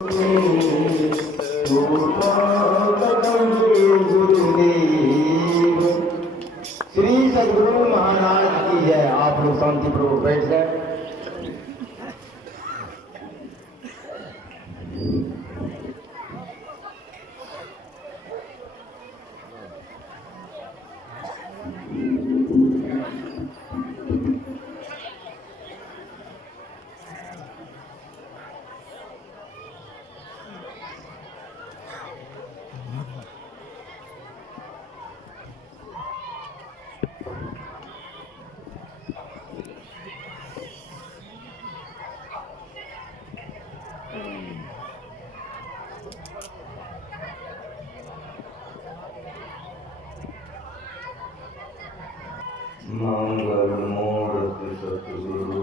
श्री सद्गुरु महाराज की जय। आप लोग शांति पूर्वक बैठ जाए। मंगल मूर्ति सतगुरु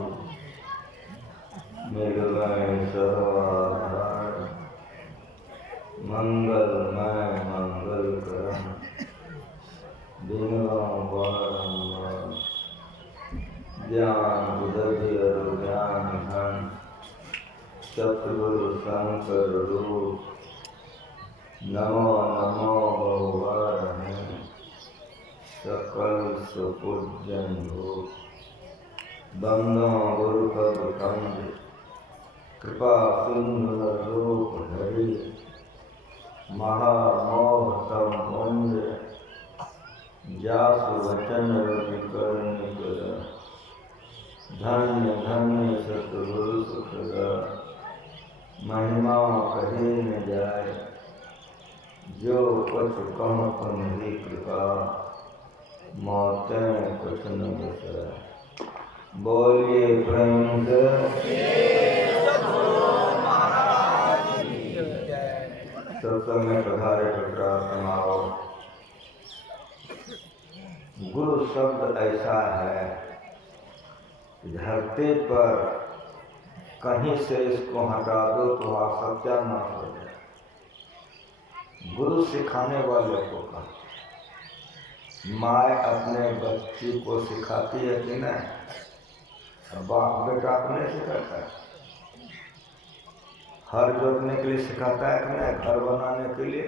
मिल गए सर्वाधार। मंगलमय मंगल करम बिनवा बारंबार। ज्ञान उदय और ज्ञान धन सतगुरु शंकर रूप। नमो नमो बहुवारणे सकल सुपूजन हो। बंदो गुरु पद कंद कृपा सिंधु रूप धरि। महामोह तम पुंज जासु वचन रवि करनि कर। धन्य धन्य सतगुरु सुखदा महिमा कहे न जाय। जो कुछ कहो तुम्हारी कृपा मौतें कुछ न बचाए। बोलिए प्रेम से सत्संग में पधारे प्रार्थनाओं। गुरु शब्द ऐसा है कि धरती पर कहीं से इसको हटा दो तो आप सत्यानाश हो जाए। गुरु सिखाने वाले को कहा। माँ अपने बच्ची को सिखाती है कि नहीं? बाप बेटा को नहीं सिखाता है। हर जोतने के लिए सिखाता है कि नहीं? घर बनाने के लिए।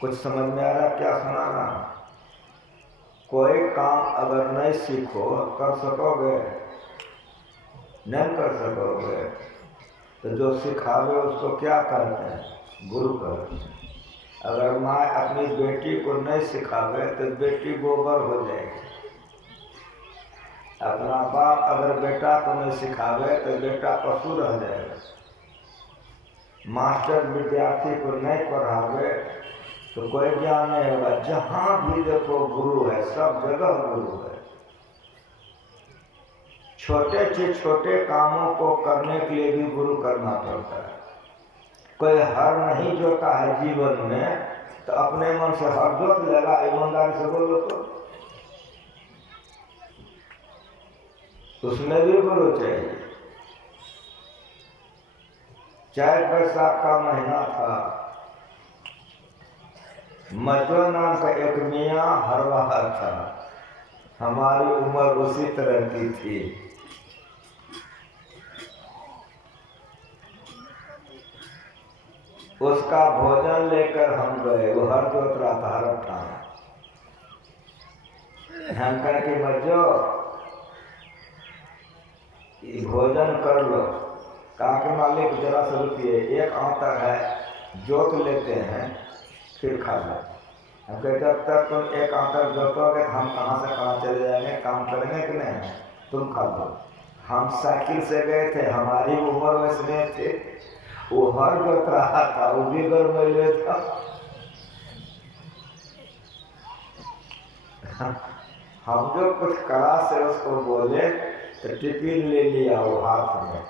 कुछ समझ में आ रहा क्या सुनाना? कोई काम अगर नहीं सीखो कर सकोगे? नहीं कर सकोगे। तो जो सिखावे उसको क्या कहते हैं? गुरु कहते हैं। अगर माँ अपनी बेटी को नहीं सिखावे तो बेटी गोबर हो जाएगी। अपना बाप अगर बेटा को नहीं सिखावे तो बेटा पशु रह जाएगा। मास्टर विद्यार्थी को नहीं पढ़ावे तो कोई ज्ञान नहीं होगा। जहाँ भी देखो गुरु है, सब जगह गुरु है। छोटे से छोटे कामों को करने के लिए भी गुरु करना पड़ता है। कोई हर नहीं जोता है जीवन में तो अपने मन से हर जोत लेगा। ईमानदारी से बोलो तो उसमें भी गुरु चाहिए। 4 बैसाख का महीना था। मजो नाम का एक मियाँ हर बाहर था। हमारी उम्र उसी तरह की थी। उसका भोजन लेकर हम गए। वो हर जोत रहा था, हर ठाम। हम कह के मजो भोजन कर लो। कहा कि मालिक जरा सा रुकिए, एक आंतर है, जोत लेते हैं फिर खा लो। हम कहते जब तक तुम एक आंतर जोतोगे हम कहाँ से कहाँ चले जाएंगे, काम करेंगे कि नहीं? तुम खा लो। हम साइकिल से गए थे, हमारी उम्र वैसे थे। वो हर जोत रहा था, वो भी गरमैले था। हम जो कुछ कड़ा से उसको बोले तो टिफिन ले लिया वो हाथ में,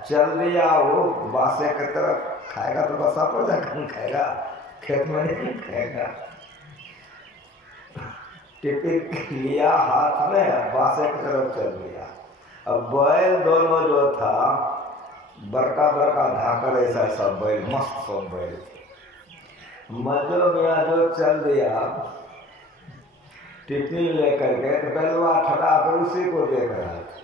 चल दिया। वो बासे की तरफ खाएगा तो बसा पर जाकर खाएगा, खेत में नहीं खाएगा। टिफिन लिया हाथ में, बासे की तरफ चल दिया। अब बैल दोनों जो था बड़का बड़का धाकर ऐसा सब बैल, मस्त सब बैल। मजो में जो चल दिया टिफिन लेकर के तो बैलवा ठड़ा कर उसी को देख रहा था।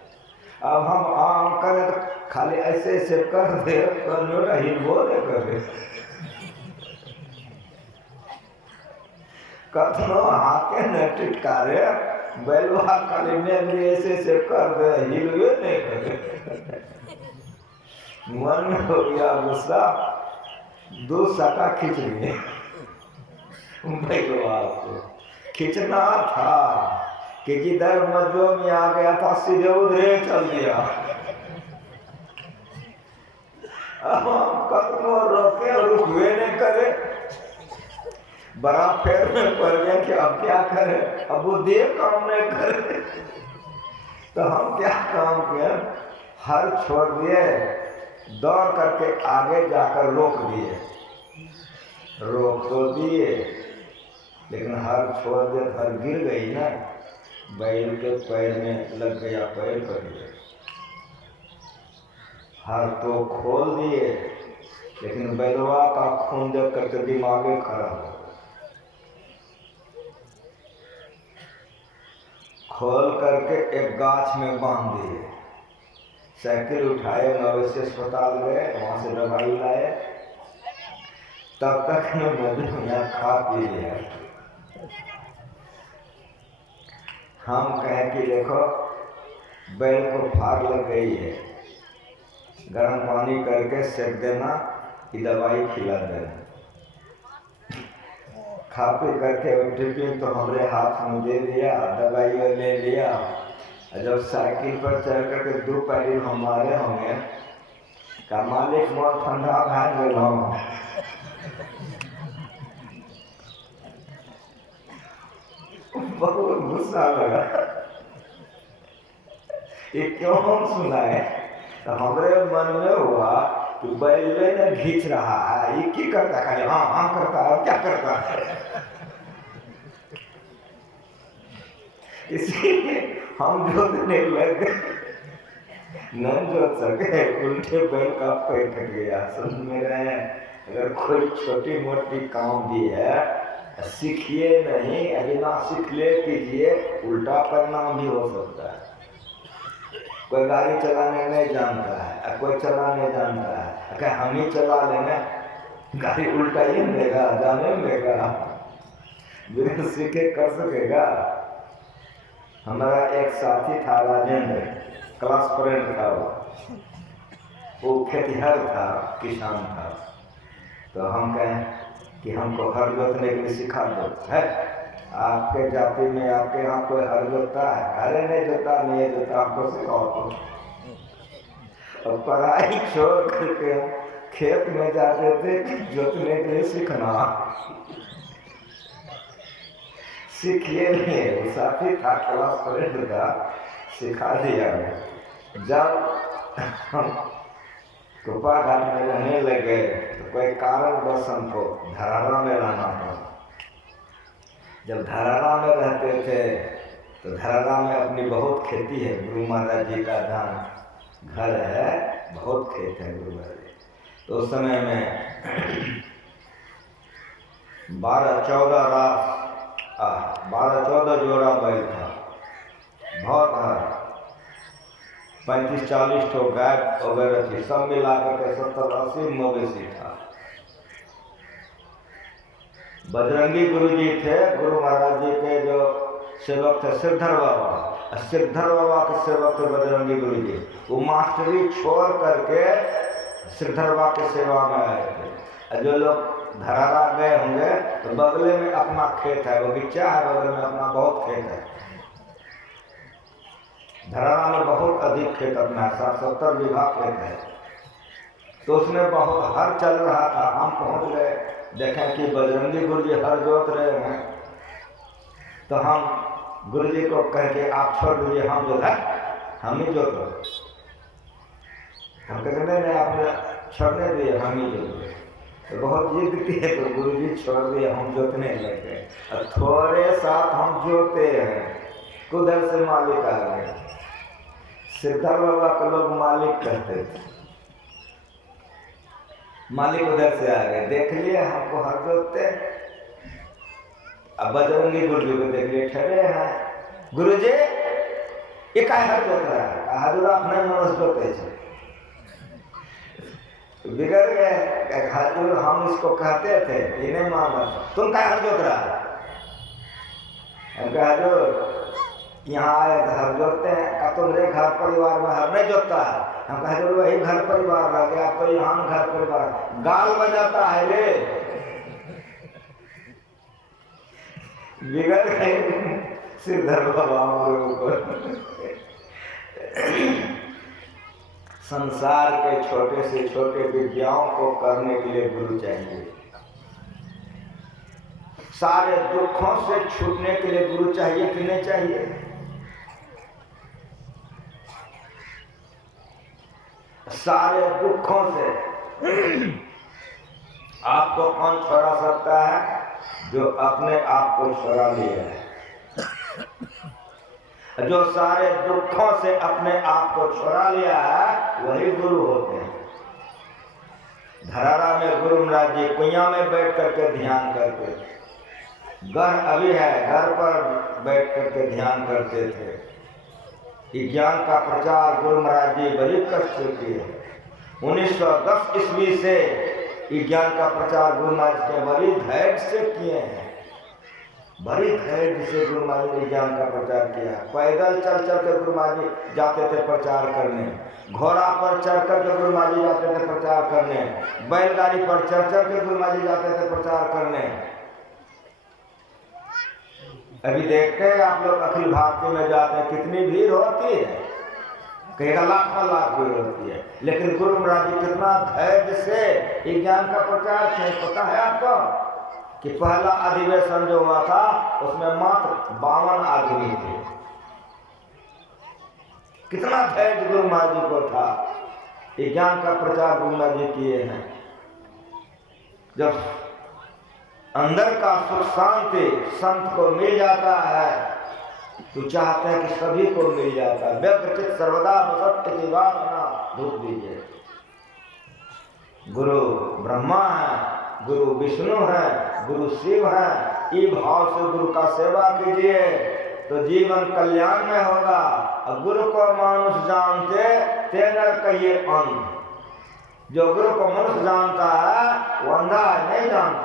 अब हम आम करें तो खाली ऐसे ऐसे कर दे तो हिलबो नहीं करे। कथनो हाथे न टिटकारे बैलवा खाली में ऐसे ऐसे कर दे हिलवे नहीं करे। मन में हो गया गुस्सा, 2 सटा खींच लिए बैलवा को। खींचना था कि जिधर मध्य में आ गया था सीधे उधरे चल दिया। अब हम कतनो रोके रुकवे नहीं करे, बड़ा फेर में पड़ गया कि अब क्या करें, अब वो देव काम नहीं करे। तो हम क्या काम किए, हर छोड़ दिए, दौड़ करके आगे जाकर रोक दिए। रोक तो दिए लेकिन हर छोड़ दिए, हर गिर गई ना, बैल के पैर में लग गया, पैर कट गया। हर तो खोल दिए लेकिन बैलवा का खून देख करके दिमागे खराब हो। खोल करके एक गाछ में बांध दिए। साइकिल उठाए, मवेशी अस्पताल गए, वहां से दवाई लाए। तब तक मैं खा पी लिया। हम कहें कि देखो बैल को फाग लग गई है, गर्म पानी करके सेक देना, कि दवाई खिला देना। खा पी करके टिफिन तो हमारे हाथ में दे दिया, दवाई ले लिया। जब साइकिल पर चढ़ करके 2 पैदल हमारे होंगे का मालिक मोर ठंडा भाग गए। बहुत गुस्सा लगा, ये क्यों हम सुनाए। तो हमारे मन में हुआ कि बैले ने खींच रहा है, ये क्या करता खाली हाँ हाँ करता है, क्या करता है। इसीलिए हम जोतने लग गए, न जोत सके, उल्टे बैल का पैर कट गया। समझ में रहे, अगर कोई छोटी मोटी काम भी है सीखिए नहीं, बिना सीख ले कीजिए, उल्टा परिणाम भी हो सकता है। कोई गाड़ी चलाने नहीं जानता है, कोई चलाने जानता है, अगर हम ही चला लेंगे गाड़ी उल्टा ही देगा, जाने देगा, बिना सीखे कर सकेगा। हमारा एक साथी था राजेंद्र, क्लास फ्रेंड था, वो खेतिहर था, किसान था। तो हम कहें कि हमको हर जोतने के लिए सिखा दो। है आपके जाति में आपके यहाँ कोई हर जोतता है? अरे नहीं जोता, नहीं जोता, हमको सिखाओ तो। और पढ़ाई छोड़ करके खेत में जाते थे जोतने के लिए सीखना। सीखिए नहीं, वो साथी था क्लास फ्रेंड का, सिखा दिया। जब हम कुपा घाट में रहने लगे तो कोई कारणवश हमको धरारा में रहना पड़ा। जब धरारा में रहते थे तो धरारा में अपनी बहुत खेती है, गुरु महाराज जी का धाम घर है, बहुत खेत है गुरु महाराज जी। तो उस समय में 12-14 जोड़ा बैल था, बहुत है, 35-40 ठो गाय वगैरह थी, सब मिला करके 70-80 मवेशी था। बजरंगी गुरु जी थे, गुरु महाराज जी के जो सेवक थे सिरधर बाबा, सिरधर बाबा के सेवक थे बजरंगी गुरु जी। वो मास्टरी छोड़ करके सिरधर बाबा के सेवा में आए थे। जो लोग धरारा गए होंगे तो बगले में अपना खेत है, बगीचा है, बगल में अपना बहुत खेत है। धरारा में बहुत अधिक खेत अपना है, 60-70 बीघा खेत है। तो उसमें बहुत हर चल रहा था। हम पहुंच गए, देखें कि बजरंगी गुरु जी हर जोत रहे हैं। तो हम गुरु जी को कह के आप छोड़ दीजिए, हम जो है हम ही जोत रहे। हम कहते नहीं, आपने छोड़ने दिए, हम ही जोत रहे। तो बहुत जिद की है तो गुरु जी छोड़ दिए, हम जोतने लग गए। और थोड़े साथ हम जोते हैं, उधर से मालिक आ गए। सिरधर बाबा को लोग मालिक कहते थे। मालिक उधर से आ गए, देख लिए हमको हर जोतते। अब बजरंगी गुरु जी को देख लिए, ठहरे हैं गुरु जी, ये क्या हर जोत रहा है? हजूर अपने मनस जोते छे। बिगड़ गए। हजूर हम इसको कहते थे, ये नहीं माना, तुम क्या हर जोत रहा है? हजूर यहाँ आए तो हर जोतते हैं, का तुम्हारे घर परिवार में हर नहीं जोतता है। हम कहा जरूर वही घर परिवार रह गया, तो यहाँ घर परिवार गाल बजाता है रे, बिगड़ गए सिरधर बाबा हमारे ऊपर। संसार के छोटे से छोटे विद्याओं को करने के लिए गुरु चाहिए, सारे दुखों से छूटने के लिए गुरु चाहिए कि नहीं चाहिए? सारे दुखों से आपको कौन छुड़ा सकता है? जो अपने आप को छुड़ा लिया है। जो सारे दुखों से अपने आप को छुड़ा लिया है वही गुरु होते हैं। धरारा में गुरु महाराज जी कुइया में बैठ करके ध्यान करते थे, घर अभी है, घर पर बैठ करके ध्यान करते थे। ज्ञान का प्रचार गुरु महाराज जी बड़ी कष्ट से किए। 1910 ईस्वी से ज्ञान का प्रचार गुरु महाराज के बड़ी धैर्य से किए हैं, बड़ी धैर्य से गुरु महाराज ने ज्ञान का प्रचार किया। पैदल चल चल के गुरु महाराज जी जाते थे प्रचार करने, घोड़ा पर चढ़ कर के गुरु महाराज जी जाते थे प्रचार करने, बैलगाड़ी पर चढ़ चढ़ के गुरु महाराज जी जाते थे प्रचार करने। अभी देखते हैं आप लोग अखिल भारतीय में जाते हैं, कितनी भीड़ होती है, कहेगा लाख भीड़ होती है, लेकिन गुरु महाराज जी कितना धैर्य से ज्ञान का प्रचार किए। पता है आपको कि पहला अधिवेशन जो हुआ था उसमें मात्र 52 आदमी थे। कितना धैर्य गुरु महाराज जी को था। ज्ञान का प्रचार गुरु महाराज जी किए हैं। जब अंदर का सुख शांति संत को मिल जाता है तो चाहते हैं कि सभी को मिल जाता है। व्यक्तिचित सर्वदा बसत की वासना धूप दीजिए। गुरु ब्रह्मा है, गुरु विष्णु है, गुरु शिव है, इस भाव से गुरु का सेवा कीजिए तो जीवन कल्याण में होगा। और गुरु को मानुष जानते तेरा कहिए अंध। जो गुरु को मनुष्य जानता है वो अंधा नहीं जानता।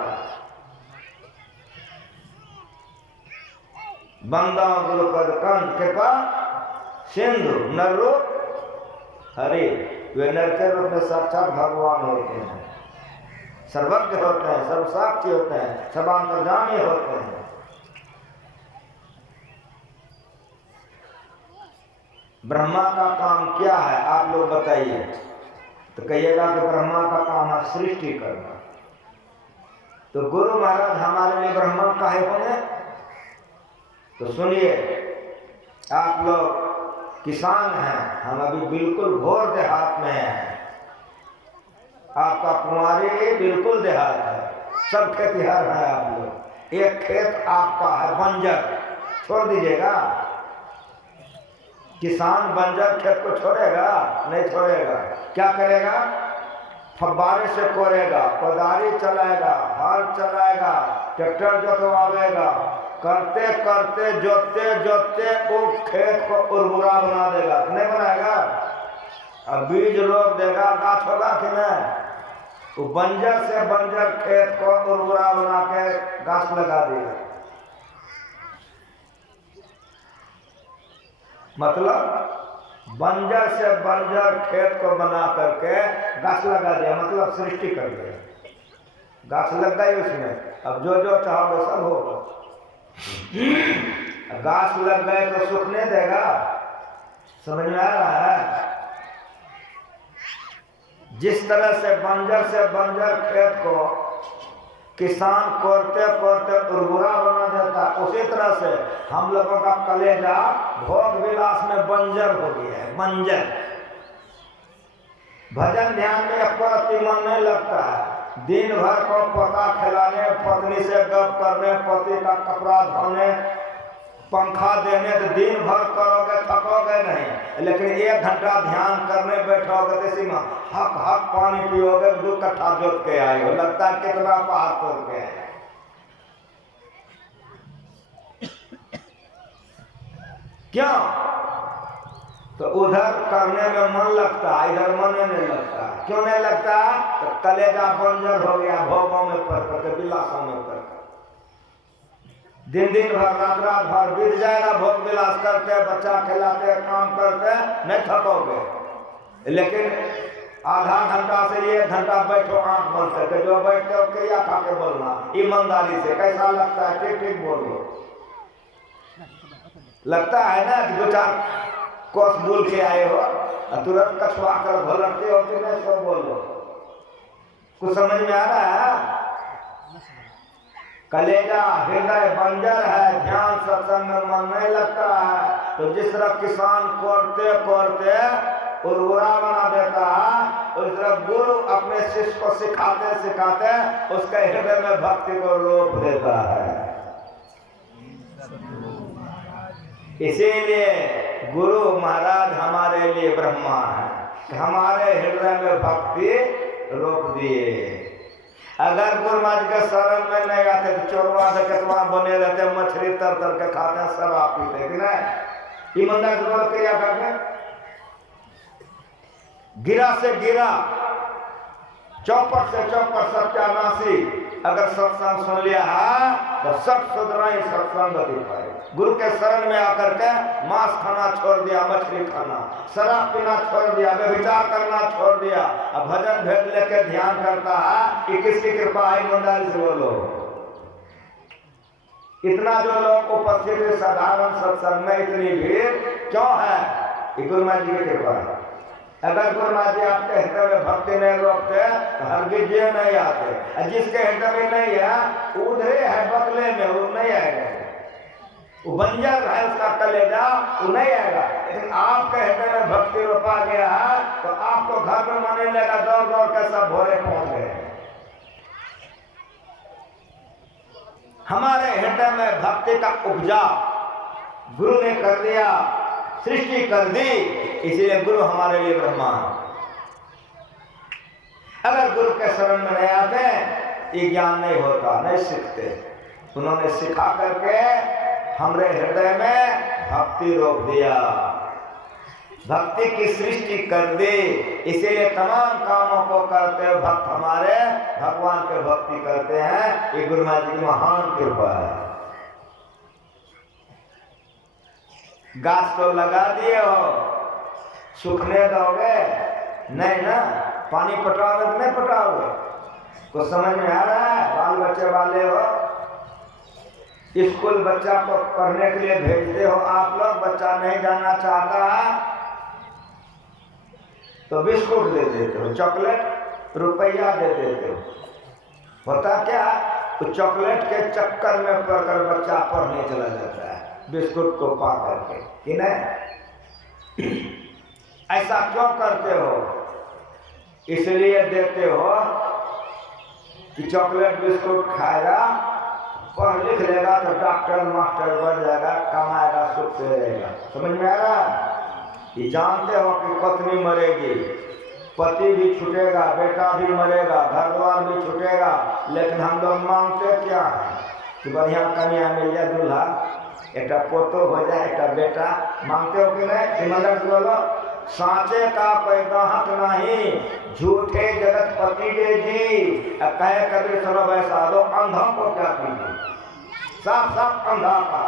बंदा गुरु पद कंठ कृपा सिंधु नर रूप हरि। वे नर के रूप में साक्षात भगवान होते हैं, सर्वज्ञ होते हैं, सर्वसाक्षी होते हैं, सर्वांतर्यामी होते हैं। ब्रह्मा का काम क्या है आप लोग बताइए? तो कहिएगा कि ब्रह्मा का काम है सृष्टि करना। तो गुरु महाराज हमारे लिए ब्रह्मा काहे बने? तो सुनिए, आप लोग किसान हैं, हम अभी बिल्कुल घोर देहात में हैं। आपका कुमारी बिल्कुल देहात है, सब खेतिहर हैं आप लोग। एक खेत आपका है बंजर, छोड़ दीजिएगा? किसान बंजर खेत को छोड़ेगा? नहीं छोड़ेगा। क्या करेगा? फव्वारे से कोरेगा, कोदारी चलाएगा, हल चलाएगा, ट्रैक्टर जोतवाएगा, करते करते जोतते जोतते वो खेत को उर्वरा बना देगा। नहीं बनाएगा? अब बीज रोप देगा, गाछ होगा कि नहीं? वो बंजर से बंजर खेत को उर्वरा बना के गाछ लगा देगा। मतलब बंजर से बंजर खेत को बना करके गाछ लगा दिया, मतलब सृष्टि कर दिया। गाछ लग गई उसमें, अब जो जो चाहोगे सब होगा। गाछ लग गए तो सुख नहीं देगा। समझ में आ रहा है? जिस तरह से बंजर खेत को किसान कोरते कोरते उर्वरा बना देता, उसी तरह से हम लोगों का कलेजा भोग विलास में बंजर हो गया है। बंजर भजन ध्यान में अपना मन नहीं लगता है। दिन भर को पोता खिलाने, पत्नी से गप करने, पति का कपड़ा धोने, पंखा देने, तो दिन भर करोगे थकोगे नहीं। लेकिन 1 घंटा ध्यान करने बैठोगे तो इसी में हक हक पानी पियोगे, 2 कट्ठा जोत के आए हो, लगता है कितना पहाड़ तोड़ के आए। क्यों? तो उधर करने में मन लगता, इधर मन नहीं लगता। क्यों नहीं लगता? तो कलेजा बंजर हो गया भोगों में पड़ करके, विलासों में पड़ कर। दिन दिन भर रात भर बीत जाएगा भोग विलास करते, बच्चा खिलाते, काम करते, नहीं थकोगे। लेकिन आधा घंटा से 1 घंटा बैठो आंख बंद करके, जो बैठते हो क्रिया खा के बोलना ईमानदारी से। कैसा लगता है? ठीक ठीक बोलो। लगता है ना कि 2-4 कोस बोल के आए हो और तुरंत कछुआ कर भलकते हो कि नहीं? सब बोलो। कुछ समझ में आ रहा है? कलेजा हृदय बंजर है, ध्यान सत्संग में मन नहीं लगता है। तो जिस तरह किसान कोड़ते कोड़ते उर्वरा बना देता है, उस तरह गुरु अपने शिष्य को सिखाते सिखाते उसके हृदय में भक्ति को रोप देता है। इसीलिए गुरु महाराज हमारे लिए ब्रह्मा है, हमारे हृदय में भक्ति रोप दिए। अगर गुरु महाराज के शरण में नहीं आते तो चोरवा डकैतवा बने रहते, मछली तर तर के खाते, शराब पीते कि नहीं? ईमानदार से बोल क्रिया करके गिरा से गिरा, चौपट से चौपट सत्यानाशी। अगर सत्संग सुन लिया है तो सब सुधराई सत्संग पाए। गुरु के शरण में आकर के मांस खाना छोड़ दिया, मछली खाना, शराब पीना छोड़ दिया, व्यभिचार करना छोड़ दिया, अब भजन भेद लेके ध्यान करता है कि किसकी कृपा है? ईमानदारी से बोलो। इतना जो लोग उपस्थित है साधारण सत्संग में, इतनी भीड़ क्यों है? गुरु महाराज जी की कृपा है। अगर गुरु महाराज जी आपके हृदय में भक्ति नहीं रोकते तो हरगिज ये नहीं आते। जिसके हृदय में नहीं है उधरे है बगले में, वो नहीं आएगा। वो बंजर है उसका कलेजा, वो नहीं आएगा। लेकिन आपके हृदय में भक्ति रोपा गया है तो आपको घर में मन लेगा, दौड़ दौड़ के सब भोरे पहुंच गए। हमारे हृदय में भक्ति का उपजा गुरु ने कर दिया, सृष्टि कर दी। इसीलिए गुरु हमारे लिए ब्रह्मा है। अगर गुरु के शरण में नहीं आते ये ज्ञान नहीं होता, नहीं सीखते। उन्होंने सिखा करके हमारे हृदय में भक्ति रोक दिया, भक्ति की सृष्टि कर दी। इसीलिए तमाम कामों को करते भक्त हमारे भगवान के भक्ति करते हैं। ये गुरु महाराज जी की महान कृपा है। गाछ तो लगा दिए हो, सूखने दोगे नहीं ना? पानी पटाओगे तो नहीं पटाओगे? कुछ समझ में आ रहा है? बाल बच्चे वाले हो, स्कूल बच्चा को पढ़ने के लिए भेजते हो आप लोग, बच्चा नहीं जाना चाहता है तो बिस्कुट दे देते हो, चॉकलेट रुपया दे देते हो। होता क्या? तो चॉकलेट के चक्कर में पड़कर बच्चा पढ़ने चला जाता है, बिस्कुट को पा करके कि नहीं? ऐसा क्यों करते हो? इसलिए देते हो कि चॉकलेट बिस्कुट खाएगा, पढ़ लिख लेगा तो डॉक्टर मास्टर बन जाएगा, कमाएगा, सुख से रहेगा। समझ में आ रहा? ये जानते हो कि पत्नी मरेगी, पति भी छूटेगा, बेटा भी मरेगा, घर द्वार भी छूटेगा, लेकिन हम लोग मांगते क्या है कि बढ़िया कन्या मिल जाए, दूल्हा, एक पोतो हो जाए, एक बेटा। मांगते हो कि नहीं? ईमानदार से बोलो। सांचे का कोई गाहक नहीं, झूठे जगत पति दे जी। कहे कबीर सुनो वैसा लो, अंधा को क्या कीजिए? साफ साफ अंधा का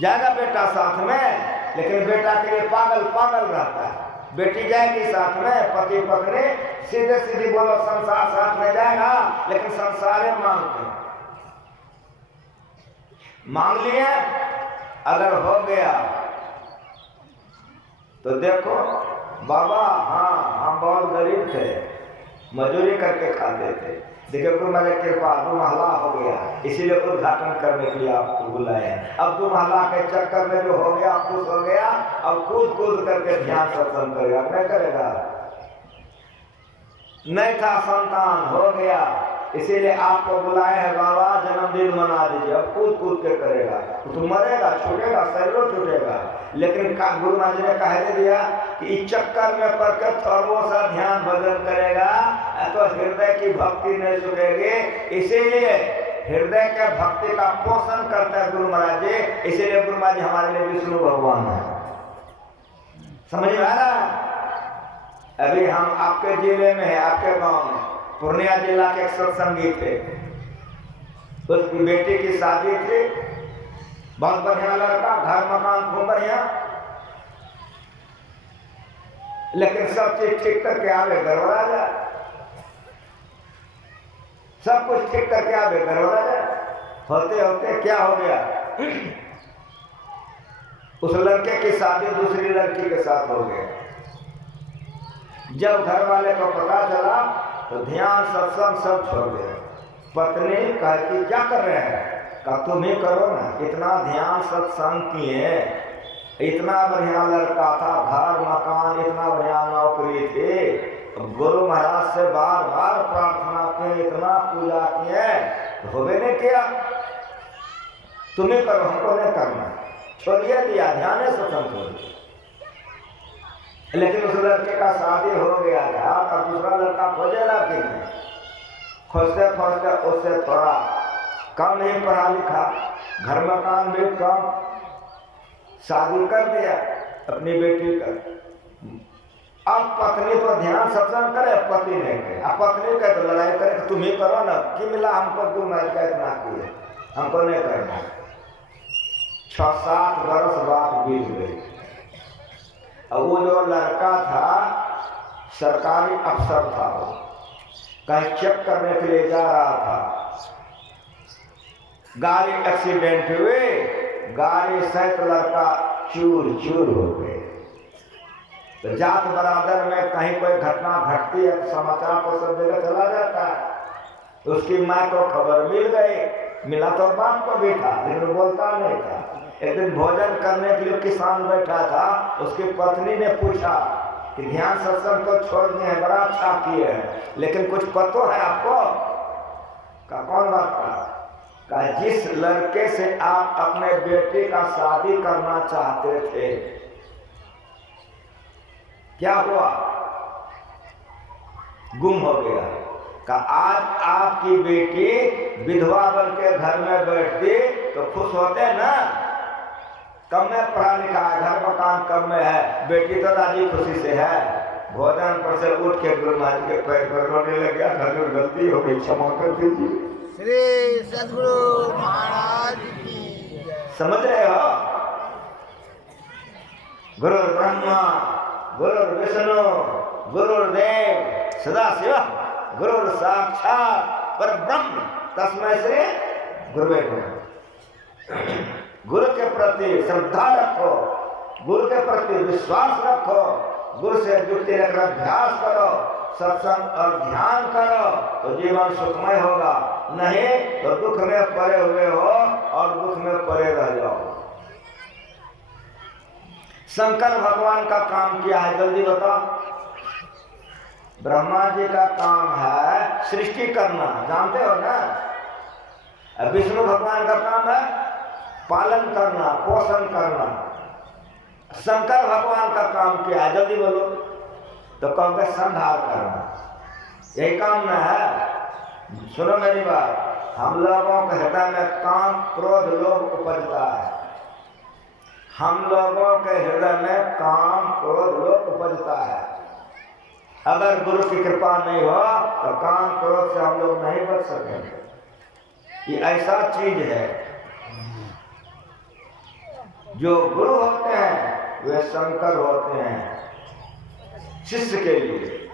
जाएगा बेटा साथ में, लेकिन बेटा के लिए पागल पागल रहता है। बेटी जाएगी साथ में, पति पत्नी सीधे सीधी बोलो संसार साथ में जाएगा, लेकिन संसार मांगते हैं। मांग लिए, अगर हो गया तो देखो बाबा, हाँ हम बहुत गरीब थे, मजदूरी करके खाते थे, देखो गुरु महाराज कृपा 2 महला हो गया, इसीलिए उद्घाटन करने के लिए आपको बुलाए। अब 2 महला के चक्कर में जो हो गया, खुश हो गया, अब कूद कूद करके ध्यान सत्संग करेगा, नहीं करेगा? नहीं था संतान, हो गया, इसीलिए आपको बुलाए हैं बाबा, जन्मदिन मना दीजिए। अब कूद कूद के करेगा तो मरेगा, छूटेगा, शरीर छूटेगा। लेकिन गुरु महाराज ने कह दिया कि इस चक्कर में पड़कर थोड़ा सा ध्यान भजन करेगा तो हृदय की भक्ति नहीं छूटेगी। इसीलिए हृदय के भक्ति का पोषण करते हैं गुरु महाराज जी। इसीलिए गुरु महाराज जी हमारे लिए विष्णु भगवान है। समझ में आ रहा? अभी हम आपके जिले में है, आपके गांव में, पूर्णिया जिला के एक सत्संगी थे, उसकी बेटी की शादी थी, बहुत बढ़िया लड़का, घर मकान खूब बढ़िया, लेकिन सब चीज ठीक करके आवे गड़बड़ा जाए, सब कुछ ठीक करके आवे गड़बड़ा जाए। होते होते क्या हो गया, उस लड़के की शादी दूसरी लड़की के साथ हो गया। जब घर वाले को पता चला तो ध्यान सत्संग सब छोड़ दिया। पत्नी कहती क्या कर रहे हैं? कहा तुम ही करो ना, इतना ध्यान सत्संग किए, इतना बढ़िया लड़का था, घर मकान, इतना बढ़िया नौकरी थी, गुरु महाराज से बार बार प्रार्थना किए, इतना पूजा किए, होबे नहीं किया। तुम्हें करो, हमको नहीं करना, छोड़िए दिया, ध्यान सत्संग छोड़िए। लेकिन उस लड़के का शादी हो गया था, तब दूसरा लड़का खोजेगा कि नहीं? खोजते खोजते उससे थोड़ा कम ही पढ़ा लिखा, घर मकान भी कम, शादी कर दिया अपनी बेटी का। अब पत्नी तो ध्यान सत्संग करे, पति नहीं करे। अब पत्नी कहे तो लड़ाई करे कि तुम ही करो ना, कि मिला हमको, तुम का इतना किए, हमको नहीं करना। 6-7 बरस बाद बीत गई। अब वो जो लड़का था सरकारी अफसर था, वो कहीं चेक करने के लिए जा रहा था, गाड़ी एक्सीडेंट हुए, गाड़ी सहित लड़का चूर चूर हो गए। तो जात बरादर में कहीं कोई घटना घटती है तो समाचार तो सब जगह चला जाता है। उसकी माँ को खबर मिल गई, मिला तो बाप को भी था, लेकिन बोलता नहीं था। एक दिन भोजन करने के लिए किसान बैठा था, उसकी पत्नी ने पूछा कि ध्यान सत्संग तो छोड़ दिए हैं, बड़ा अच्छा किए हैं, लेकिन कुछ पतो है आपको? का कौन बात का? जिस लड़के से आप अपने बेटे का शादी करना चाहते थे, क्या हुआ? गुम हो गया। का आज आपकी बेटी विधवा बन के घर में बैठती तो खुश होते ना? कम में पढ़ा लिखा है, घर मकान कम में है, बेटी तो राजी खुशी से है। भोजन पर से उठ के गुरु महाराज के पैर पर रोने लग गया, ठाकुर गलती हो गई, क्षमा कर दीजिए। श्री सद्गुरु महाराज की। समझ रहे हो? गुरु ब्रह्मा, गुरु विष्णु, गुरुदेव सदाशिव, गुरु साक्षात पर ब्रह्म तस्मै श्री गुरुवे नमः। गुरु के प्रति श्रद्धा रखो, गुरु के प्रति विश्वास रखो, गुरु से जुड़ते रहकर अभ्यास करो, सत्संग और ध्यान करो तो जीवन सुखमय होगा। नहीं तो दुख में पड़े हुए हो और दुख में पड़े रह जाओ। शंकर भगवान का काम क्या है जल्दी बताओ? ब्रह्मा जी का काम है सृष्टि करना, जानते हो ना? विष्णु भगवान का काम है पालन करना, पोषण करना। शंकर भगवान का काम क्या है जल्दी बोलो? तो कहोगे संहार करना। यही काम ना है? सुनो मेरी बात, हम लोगों के हृदय में काम क्रोध लोभ उपजता है। हम लोगों के हृदय में काम क्रोध लोभ उपजता है। अगर गुरु की कृपा नहीं हो तो काम क्रोध से हम लोग नहीं बच सकेंगे। ये ऐसा चीज है, जो गुरु होते हैं वे शंकर होते हैं शिष्य के लिए।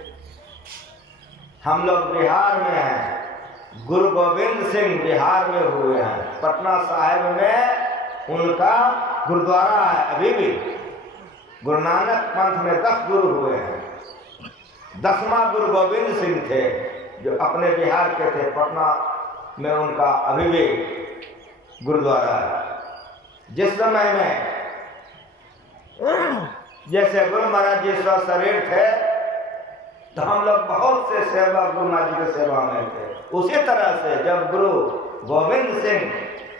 हम लोग बिहार में हैं, गुरु गोविंद सिंह बिहार में हुए हैं, पटना साहिब में उनका गुरुद्वारा है अभी भी। गुरु नानक पंथ में 10 गुरु हुए हैं, 10वां गुरु गोविंद सिंह थे जो अपने बिहार के थे। पटना में उनका अभी भी गुरुद्वारा है। जिस समय में जैसे गुरु महाराज जी सशरीर थे तो हम लोग बहुत से सेवक गुरु महाराज जी की सेवा में थे। उसी तरह से जब गुरु गोविंद सिंह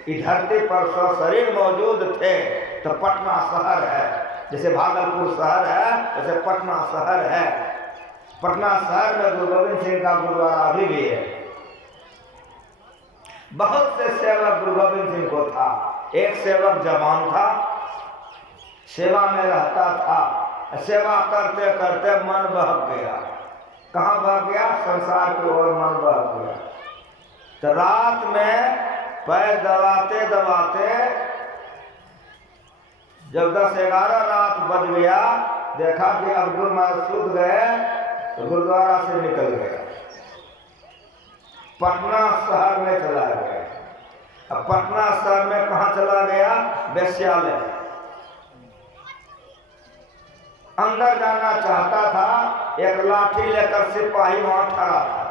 इस धरती पर सशरीर मौजूद थे तो पटना शहर है, जैसे भागलपुर शहर है वैसे पटना शहर है। पटना शहर में गुरु गोविंद सिंह का गुरुद्वारा अभी भी है। बहुत से सेवक गुरु गोविंद सिंह को था। एक सेवक जवान था, सेवा में रहता था, सेवा करते करते मन बहक गया। कहाँ बहक गया? संसार की ओर मन बहक गया। तो रात में पैर दबाते दबाते जब 10-11 रात बज गया, देखा कि अब गुरु महाराज सूत गए, तो गुरुद्वारा से निकल गया, पटना शहर में चला गया। अब पटना शहर में कहाँ चला गया? वेश्यालय। अंदर जाना चाहता था, एक लाठी लेकर सिपाही वहां खड़ा था।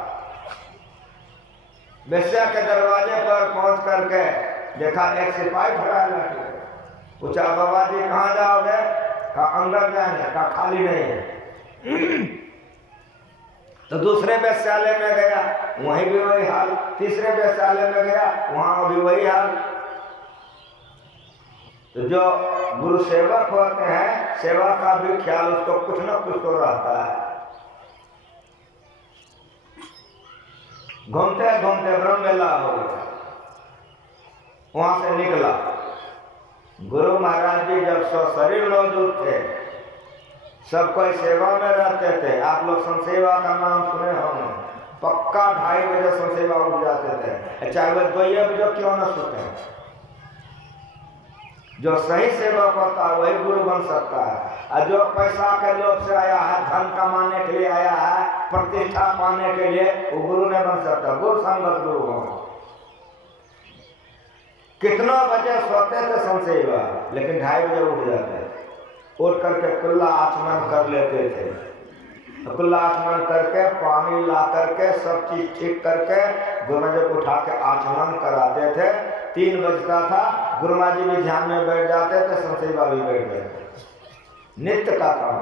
वेश्या के दरवाजे पर पहुंच करके देखा एक सिपाही खड़ा है लाठी। पूछा, बाबा जी कहाँ जाओगे? कहा अंदर जाएंगे। कहा खाली नहीं है। तो दूसरे वेश्यालय में गया, वहीं भी वही हाल। तीसरे वेश्यालय में गया, वहां भी वही हाल। तो जो गुरु सेवक होते हैं, सेवा का भी ख्याल उसको कुछ न कुछ तो रहता है। घूमते घूमते ब्रह्म वेला हो गया, वहां से निकला। गुरु महाराज जी जब सशरीर मौजूद थे, सब कोई सेवा में रहते थे। आप लोग संसेवा का नाम सुने होंगे। पक्का 2:30 बजे संसेवा उठ जाते थे, चाहे वह 2 बजे क्यों न सोते। जो सही सेवक होता है वही गुरु बन सकता है। और जो पैसा के लोभ से आया है, धन कमाने के लिए आया है, प्रतिष्ठा पाने के लिए, वो गुरु नहीं बन सकता। गुरु संगत गुरु हो। कितना बजे सोते थे संसेवा, लेकिन 2:30 बजे उठ जाते। उठ करके कुल्ला आचमन कर लेते थे। तो कुल्ला आचमन करके पानी ला करके सब चीज ठीक करके गुरु महाराज को उठा के आचमन कराते थे। 3 बजता था, गुरु महाराज जी भी ध्यान में बैठ जाते थे, संसेवा भी बैठ जाते। नित्य का काम।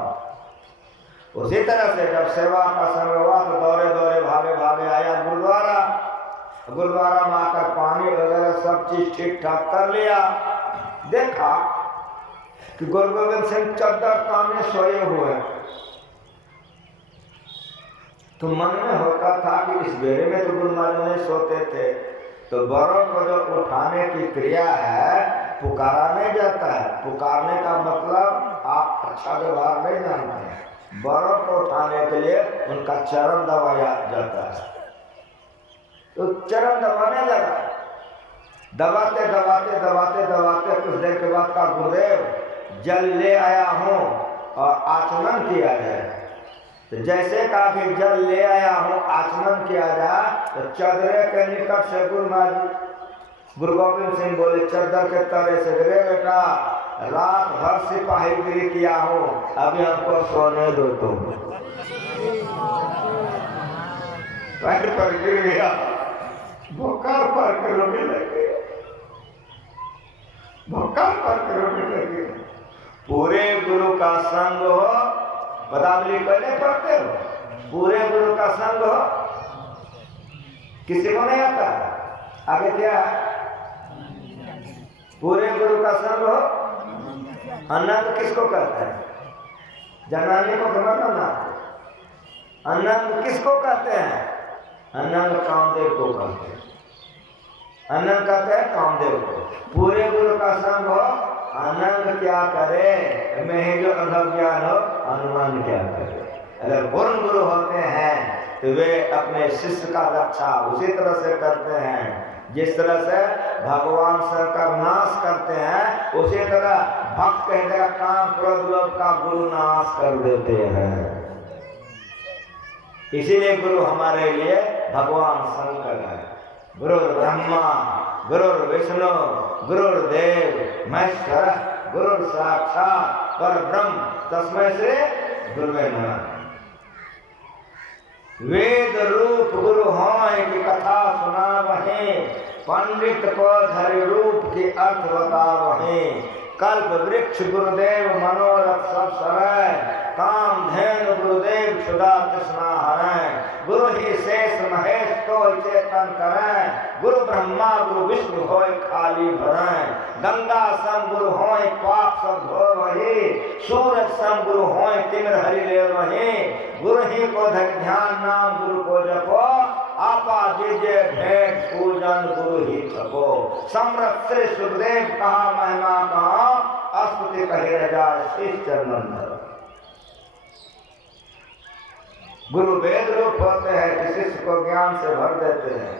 उसी तरह से जब सेवा का समय हुआ तो दौड़े दौड़े भागे भागे आया गुरुद्वारा। गुरुद्वारा में आकर पानी वगैरह सब चीज ठीक ठाक कर लिया। देखा कि गुरु गोविंद सिंह चद्दर ताने सोए हुए। तो मन में होता था कि इस बेरे में तो गुरु महाराज नहीं सोते थे। तो बड़ों को जो उठाने की क्रिया है, पुकारा नहीं जाता है। पुकारने का मतलब आप अच्छा व्यवहार नहीं जानते हैं। बड़ों को उठाने के लिए उनका चरण दबाया जाता है। तो चरण दबाने लगा। दबाते दबाते दबाते दबाते कुछ देर के बाद का गुरुदेव जल ले आया हूँ और आचमन किया जाए। तो जैसे कहा कि जल ले आया हूँ, आचमन किया जाए, तो चदरे के निकट से गुरु गोविंद सिंह बोले चद्दर के तले से, रे बेटा रात भर सिपाहीगिरी किया हूँ, अभी हमको सोने दो। तुम पैर पर गिर गया, भोकार पर के रोने लगे, भोकार पर के रोने लगे। पूरे गुरु का संग हो, पदावली पहले पढ़ते हो, पूरे गुरु का संग हो, किसी को नहीं आता। आगे क्या? पूरे गुरु का संग हो। आनंद किसको कहते हैं? जनानी को समझना ना। आनंद किसको कहते हैं? आनंद कामदेव को कहते हैं। आनंद कहते हैं कामदेव को। पूरे गुरु का संग हो, आनंद क्या करे, मैं ही जो अंधज्ञान हो, अनुमान क्या करे। अगर पूर्ण गुरु होते हैं तो वे अपने शिष्य का रक्षा उसी तरह से करते हैं जिस तरह से भगवान शंकर नाश करते हैं, उसी तरह भक्त कह देगा काम क्रोध लोभ का गुरु नाश कर देते हैं। इसीलिए गुरु हमारे लिए भगवान शंकर है। गुरु ब्रह्मा, गुरु विष्णु, गुरुदेव महेश्वर, गुरु साक्षात परब्रह्म तस्मै श्री गुरुवे नमः। वेद रूप गुरु हैं की कथा सुनावहे, पंडित को धरि रूप के अर्थ बतावहे। कल्प वृक्ष गुरुदेव मनोरथ सब सरय, काम धेनु गुरुदेव क्षुधा तृष्णा हरय। गुरु ही शेष महेश तो चेतन करय, गुरु ब्रह्मा गुरु विष्णु होय खाली भरय। गंगा सम गुरु होय पाप सब धोवहि, सूरज सम गुरु होय तिमिर हरि लेवहि। गुरु ही को धरि ध्यान नाम गुरु को जपो, आपा दीजिए भेंट पूजन गुरु ही थको। सम्राट श्री सुखदेव कहा महिमा कहा, स्तुति कहे राजा शीश चरण धरो। गुरु वेद रूप होते हैं कि शिष्य को ज्ञान से भर देते हैं।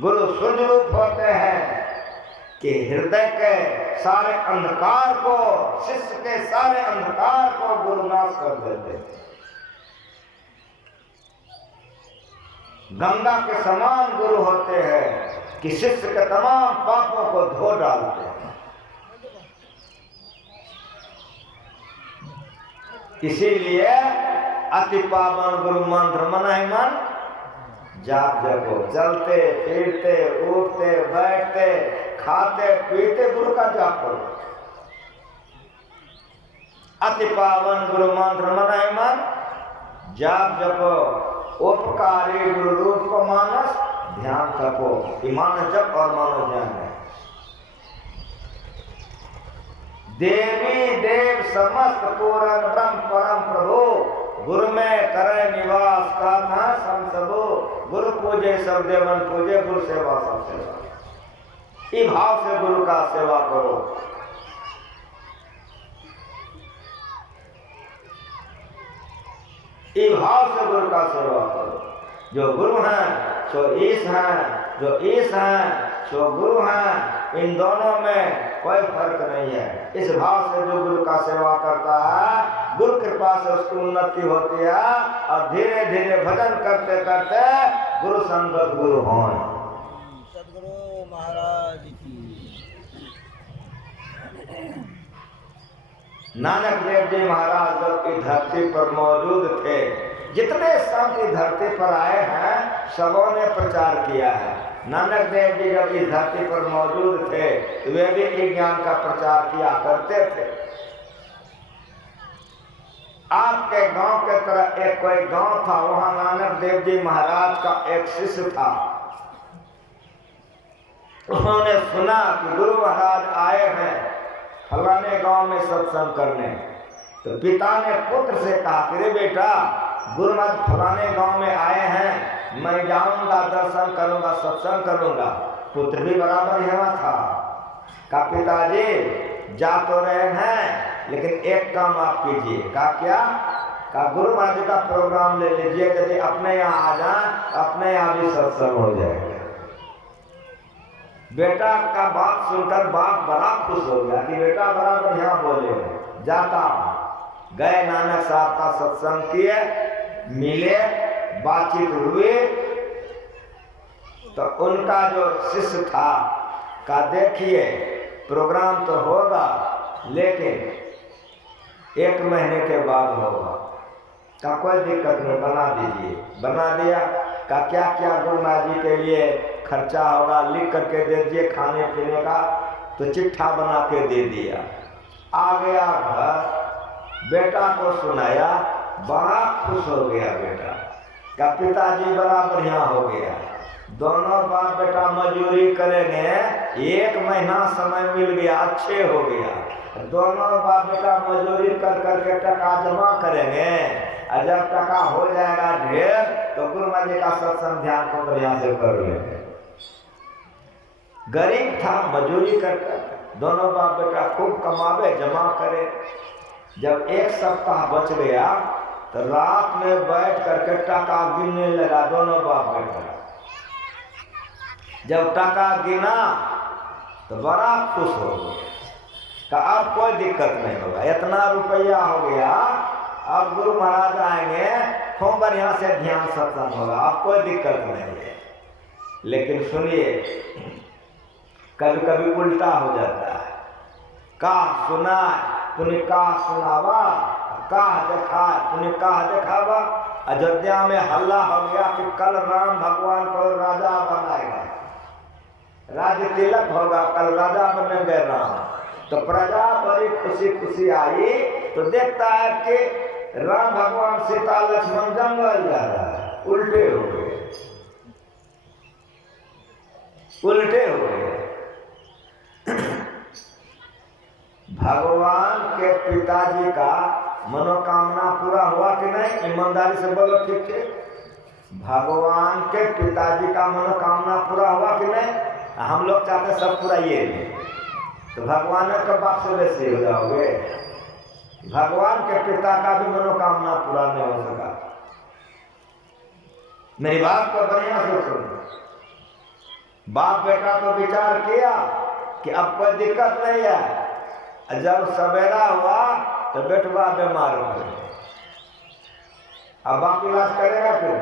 गुरु सूर्य रूप होते हैं कि हृदय के सारे अंधकार को, शिष्य के सारे अंधकार को गुरु नाश कर देते हैं। गंगा के समान गुरु होते हैं कि शिष्य के तमाम पापों को धो डालते हैं। इसीलिए अति पावन गुरु मंत्र मन ही मन जाप जपो। चलते फिरते उठते बैठते खाते पीते गुरु का जाप करो। अति पावन गुरु मंत्र मन ही मन जाप जपो। उपकारी गुरु रूप को मानस ध्यान तपो। मानस जप और मानस ध्यान है। देवी देव समस्त पूर्ण ब्रह्म परम प्रभु, गुरु में करे निवास का था समसबो। गुरु पूजे सब देवन पूजे, गुरु सेवा सब सेवा। इस भाव से गुरु का सेवा करो। इस भाव से गुरु का सेवा करो। जो गुरु हैं सो ईश हैं, जो ईश हैं सो गुरु हैं। इन दोनों में कोई फर्क नहीं है। इस भाव से जो गुरु का सेवा करता है, गुरु कृपा से उसकी उन्नति होती है और धीरे धीरे भजन करते करते गुरु संगत गुरु हों। सदगुरु महाराज की। नानक देव जी महाराज जब इस धरती पर मौजूद थे, जितने संत इस धरती पर आए हैं सबों ने प्रचार किया है। नानक देव जी जब इस धरती पर मौजूद थे तो वे भी ज्ञान का प्रचार किया करते थे। आपके गांव के तरह एक कोई गांव था, वहां नानक देव जी महाराज का एक शिष्य था। उन्होंने सुना कि गुरु महाराज आए हैं फलाने गांव में सत्संग करने। तो पिता ने पुत्र से कहा कि रे बेटा, गुरु महाराज फलाने गांव में आए हैं, मैं जाऊंगा, दर्शन करूंगा, सत्संग करूंगा। पुत्र भी बराबर यहाँ था। का पिताजी जा तो रहे हैं, लेकिन एक काम आप कीजिए। का क्या? का गुरु महाराज का प्रोग्राम ले लीजिए। यदि अपने यहाँ आ जाए, अपने यहाँ भी सत्संग हो जाएगा। बेटा का बात सुनकर बाप बड़ा खुश हो गया कि बेटा बराबर यहाँ बोले। जाता गए, नानक साहब का सत्संग किए, मिले, बातचीत हुई। तो उनका जो शिष्य था का देखिए प्रोग्राम तो होगा, लेकिन 1 महीने के बाद होगा। का कोई दिक्कत नहीं, बना दीजिए। बना दिया। का क्या क्या गुरु महाराज जी के लिए खर्चा होगा लिख करके दे दीजिए, खाने पीने का। तो चिट्ठा बना के दे दिया। आ गया घर, बेटा को सुनाया, बड़ा खुश हो गया बेटा। का पिताजी बड़ा बढ़िया हो गया। दोनों बाप बेटा मजदूरी करेंगे, 1 महीना समय मिल गया, अच्छे हो गया। दोनों बाप बेटा मजदूरी कर करके टका जमा करेंगे, और जब टका हो जाएगा ढेर तो गुरु महाराज जी का सत्संग ध्यान को बढ़िया से कर लेंगे। गरीब था, मजदूरी करके दोनों बाप बेटा खूब कमावे, जमा करे। जब 1 सप्ताह बच गया तो रात में बैठ करके टका गिनने लगा दोनों बाप बेटा। जब टका गिना तो बड़ा खुश हो गया। का अब कोई दिक्कत नहीं होगा, इतना रुपया हो गया, अब गुरु महाराज आएंगे, खूब बढ़िया से ध्यान सत्संग होगा, अब कोई दिक्कत नहीं है। लेकिन सुनिए, कभी कभी उल्टा हो जाता है। का सुना तूने, का सुनावा, का देखा तूने, का देखावा। अयोध्या में हल्ला हो गया कि कल राम भगवान को राजा बनाएगा, राज्य तिलक होगा, कल राजा बनेंगे राम। तो प्रजा बड़ी खुशी खुशी आई तो देखता है कि राम भगवान सीता लक्ष्मण जंगल जा रहा है। उल्टे हो गए, उल्टे हो गए। भगवान के पिताजी का मनोकामना पूरा हुआ कि नहीं? ईमानदारी से बोलो ठीक है। भगवान के पिताजी का मनोकामना पूरा हुआ कि नहीं? हम लोग चाहते सब पूरा ये तो भगवान के बाप से वैसे हो जाओगे। भगवान के पिता का भी मनोकामना पूरा नहीं हो सका। मेरी बात को बढ़िया से सुनो। बाप बेटा तो विचार किया कि अब कोई दिक्कत नहीं है। जब सवेरा हुआ तो बेटवा बीमार हो गया। अब बाप इलाज करेगा फिर?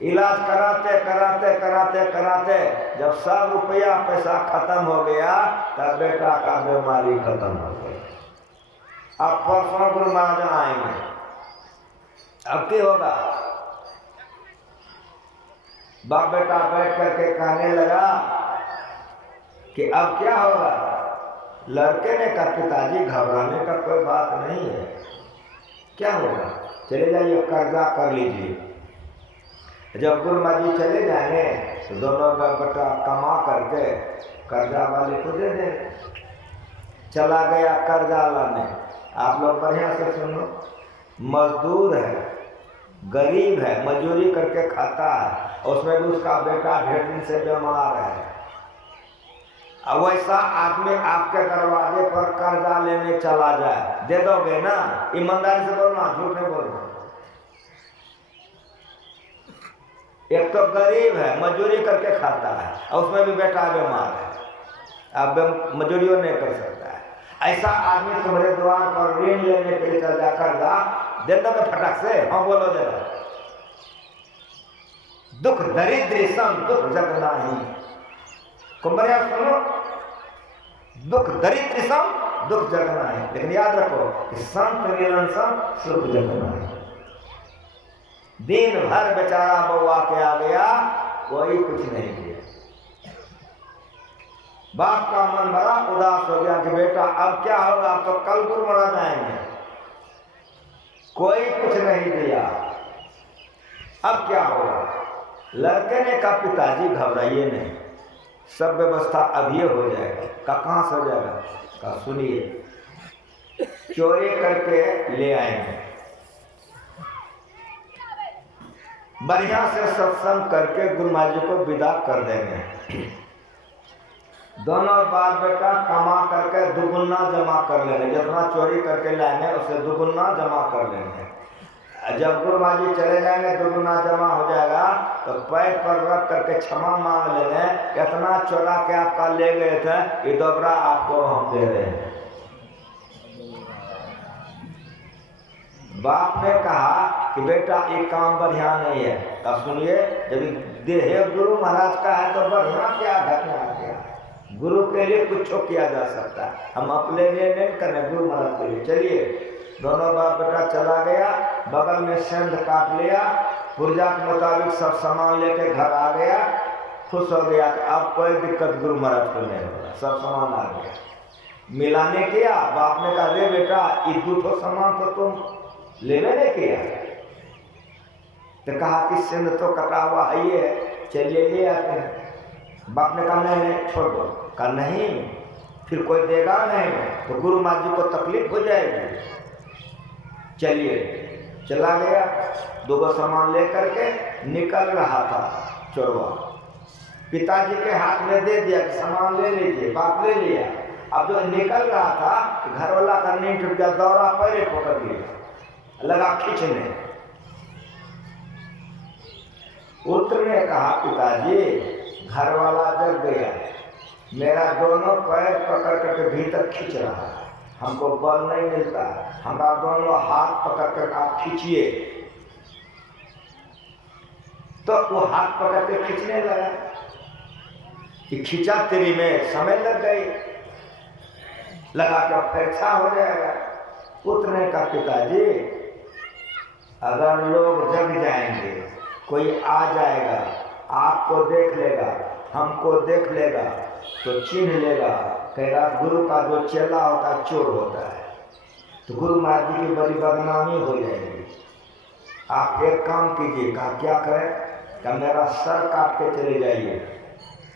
इलाज कराते कराते कराते कराते जब सब रुपया पैसा खत्म हो गया तब बेटा का बीमारी खत्म हो गई। अब परसों गुरु महाराज आएंगे, अब क्या होगा? बाप बेटा बैठ करके कहने लगा कि अब क्या होगा? लड़के ने कहा पिताजी घबराने का कोई बात नहीं है, क्या होगा? चले जाइए कर्जा कर लीजिए। जब गुरु महाराज जी चले जाएंगे तो दोनों बेटा कमा करके कर्जा वाले को दे दें। चला गया कर्जा लाने। आप लोग बढ़िया से सुनो, मजदूर है, गरीब है, मजदूरी करके खाता है, उसमें भी उसका बेटा ढेर दिन से बीमार है। अब वैसा आदमी आपके दरवाजे पर कर्जा लेने चला जाए, दे दोगे ना? ईमानदारी से बोलना, झूठ नहीं बोलना। एक तो गरीब है, मजदूरी करके खाता है, और उसमें भी बेटा बीमार है, अब मजदूरियों नहीं कर सकता है। ऐसा आदमी तुम्हारे द्वार पर ऋण लेने के लिए चल जा, कर्जा दे दोगे फटक से? हाँ बोलो जरा। दुख दरिद्र सम दुख जग नाही। कुंभरिया सुनो, दुख दरिद्र सम दुख जग नाही। लेकिन याद रखो कि संत मिलन सम सुख जग नाही। दिन भर बेचारा बउआ के आ गया, कोई कुछ नहीं किया। बाप का मन बड़ा उदास हो गया कि बेटा अब क्या होगा? अब तो कल गुरु महाराज आएंगे, कोई कुछ नहीं दिया, अब क्या होगा? लड़के ने कहा पिताजी घबराइए नहीं, सब व्यवस्था अभी हो जाएगा। कहाँ से हो जाएगा? कहा सुनिए, चोरी करके ले आएंगे, बढ़िया से सत्संग करके गुरु महाराज जी को विदा कर देंगे। दोनों बाप बेटा कमा करके दुगुना जमा कर लेंगे, जितना चोरी करके लाएंगे उससे दुगुना जमा कर लेंगे। जब गुरु महाराज जी चले जाएंगे, दुगुना जमा हो जाएगा तो पैर पर रख करके क्षमा मांग लेंगे, कितना चोरा के आपका ले गए थे, ये दोबरा आपको हम दे रहे हैं। बाप ने कहा कि बेटा एक काम बढ़िया नहीं है। अब सुनिए, जब देह गुरु महाराज का है तो बढ़िया क्या घटना गया? गुरु के लिए कुछ किया जा सकता है, हम अपने लिए नहीं करें, गुरु महाराज के लिए। चलिए, दोनों बाप बेटा चला गया, बगल में सेंध काट लिया, पुर्जा के मुताबिक सब सामान लेके घर आ गया, खुश हो गया कि अब कोई दिक्कत गुरु महाराज को नहीं होगा, सब सामान आ गया। मिलाने किया, बाप ने कहा रे बेटा ये दूठो सामान तो तुम लेने नहीं किया। तो कहा कि सिंध तो कटा हुआ है, ये चलिए ले आते हैं। बाप ने कहा नहीं छोड़ दो। कहा नहीं, फिर कोई देगा नहीं तो गुरु महाराज जी को तकलीफ हो जाएगी। चलिए, चला गया, दो सामान लेकर के निकल रहा था चोरवा। पिताजी के हाथ में दे दिया कि सामान ले लीजिए, बाप ले लिया। अब जो निकल रहा था घर वाला का नींद टूट गया, दौरा पैरे पकड़ लिया, लगा खींचने। पुत्र ने कहा पिताजी घर वाला जग गया, मेरा दोनों पैर पकड़ करके भीतर खींच रहा है, हमको बल नहीं मिलता, हमारा दोनों हाथ पकड़ कर आप खींचिए। तो वो हाथ पकड़ के खींचने लगा कि खींचा तेरी में समय लग गई, लगा के फैसा हो जाएगा। पुत्र ने कहा पिताजी अगर लोग जग जाएंगे, कोई आ जाएगा, आपको देख लेगा, हमको देख लेगा तो चिन्ह लेगा, कहेगा गुरु का जो चेला होता है चोर होता है, तो गुरु महाराज जी की बड़ी बदनामी हो जाएगी। आप एक काम कीजिए। कहा क्या करें? कहा मेरा सर काट के चले जाइए।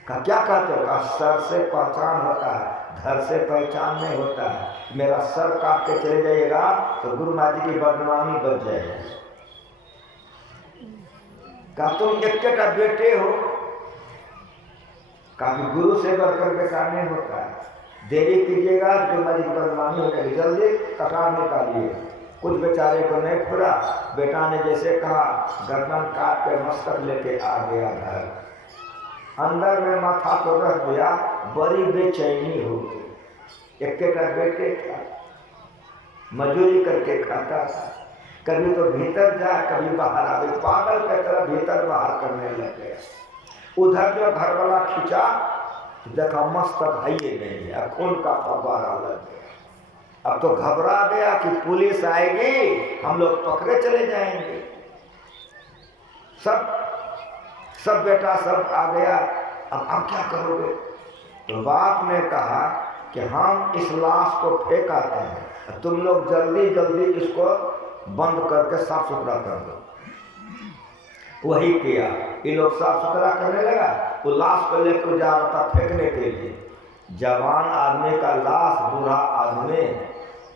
कहा क्या कहते हो? कहा सर से पहचान होता है, घर से पहचान नहीं होता है। मेरा सर काट के चले जाइएगा तो गुरु महाराज जी की बदनामी बच जाएगी। का तुम एक बेटे हो, काफी गुरु से बढ़कर बेटा नहीं होता है। देरी कीजिएगा जो मेरी बदनामी हो जाएगी। जल्दी कटार निकालिए। कुछ बेचारे को नहीं फुरा, बेटा ने जैसे कहा गर्दन काट के मस्तक लेके आ गया घर। अंदर में माथा तो रख दिया, बड़ी बेचैनी हो गई। एक बेटे था, मजदूरी करके खाता था, कभी तो भीतर जा कभी बाहर आ गई, पागल की तरह भीतर बाहर करने लग गया। उधर जो घर वाला खींचा देखा मस्तक है ही नहीं है, खून का फव्वारा लग गया। अब तो घबरा गया कि पुलिस आएगी, हम लोग पकड़े चले जाएंगे। सब बेटा सब आ गया। अब क्या करोगे? तो बाप ने कहा कि हम इस लाश को फेंक आते हैं, तुम लोग जल्दी जल्दी इसको बंद करके साफ सुथरा कर दो। वही किया। ये लोग साफ सुथरा करने लगा, वो लाश को लेकर जा रहा था फेंकने के लिए। जवान आदमी का लाश, बूढ़ा आदमी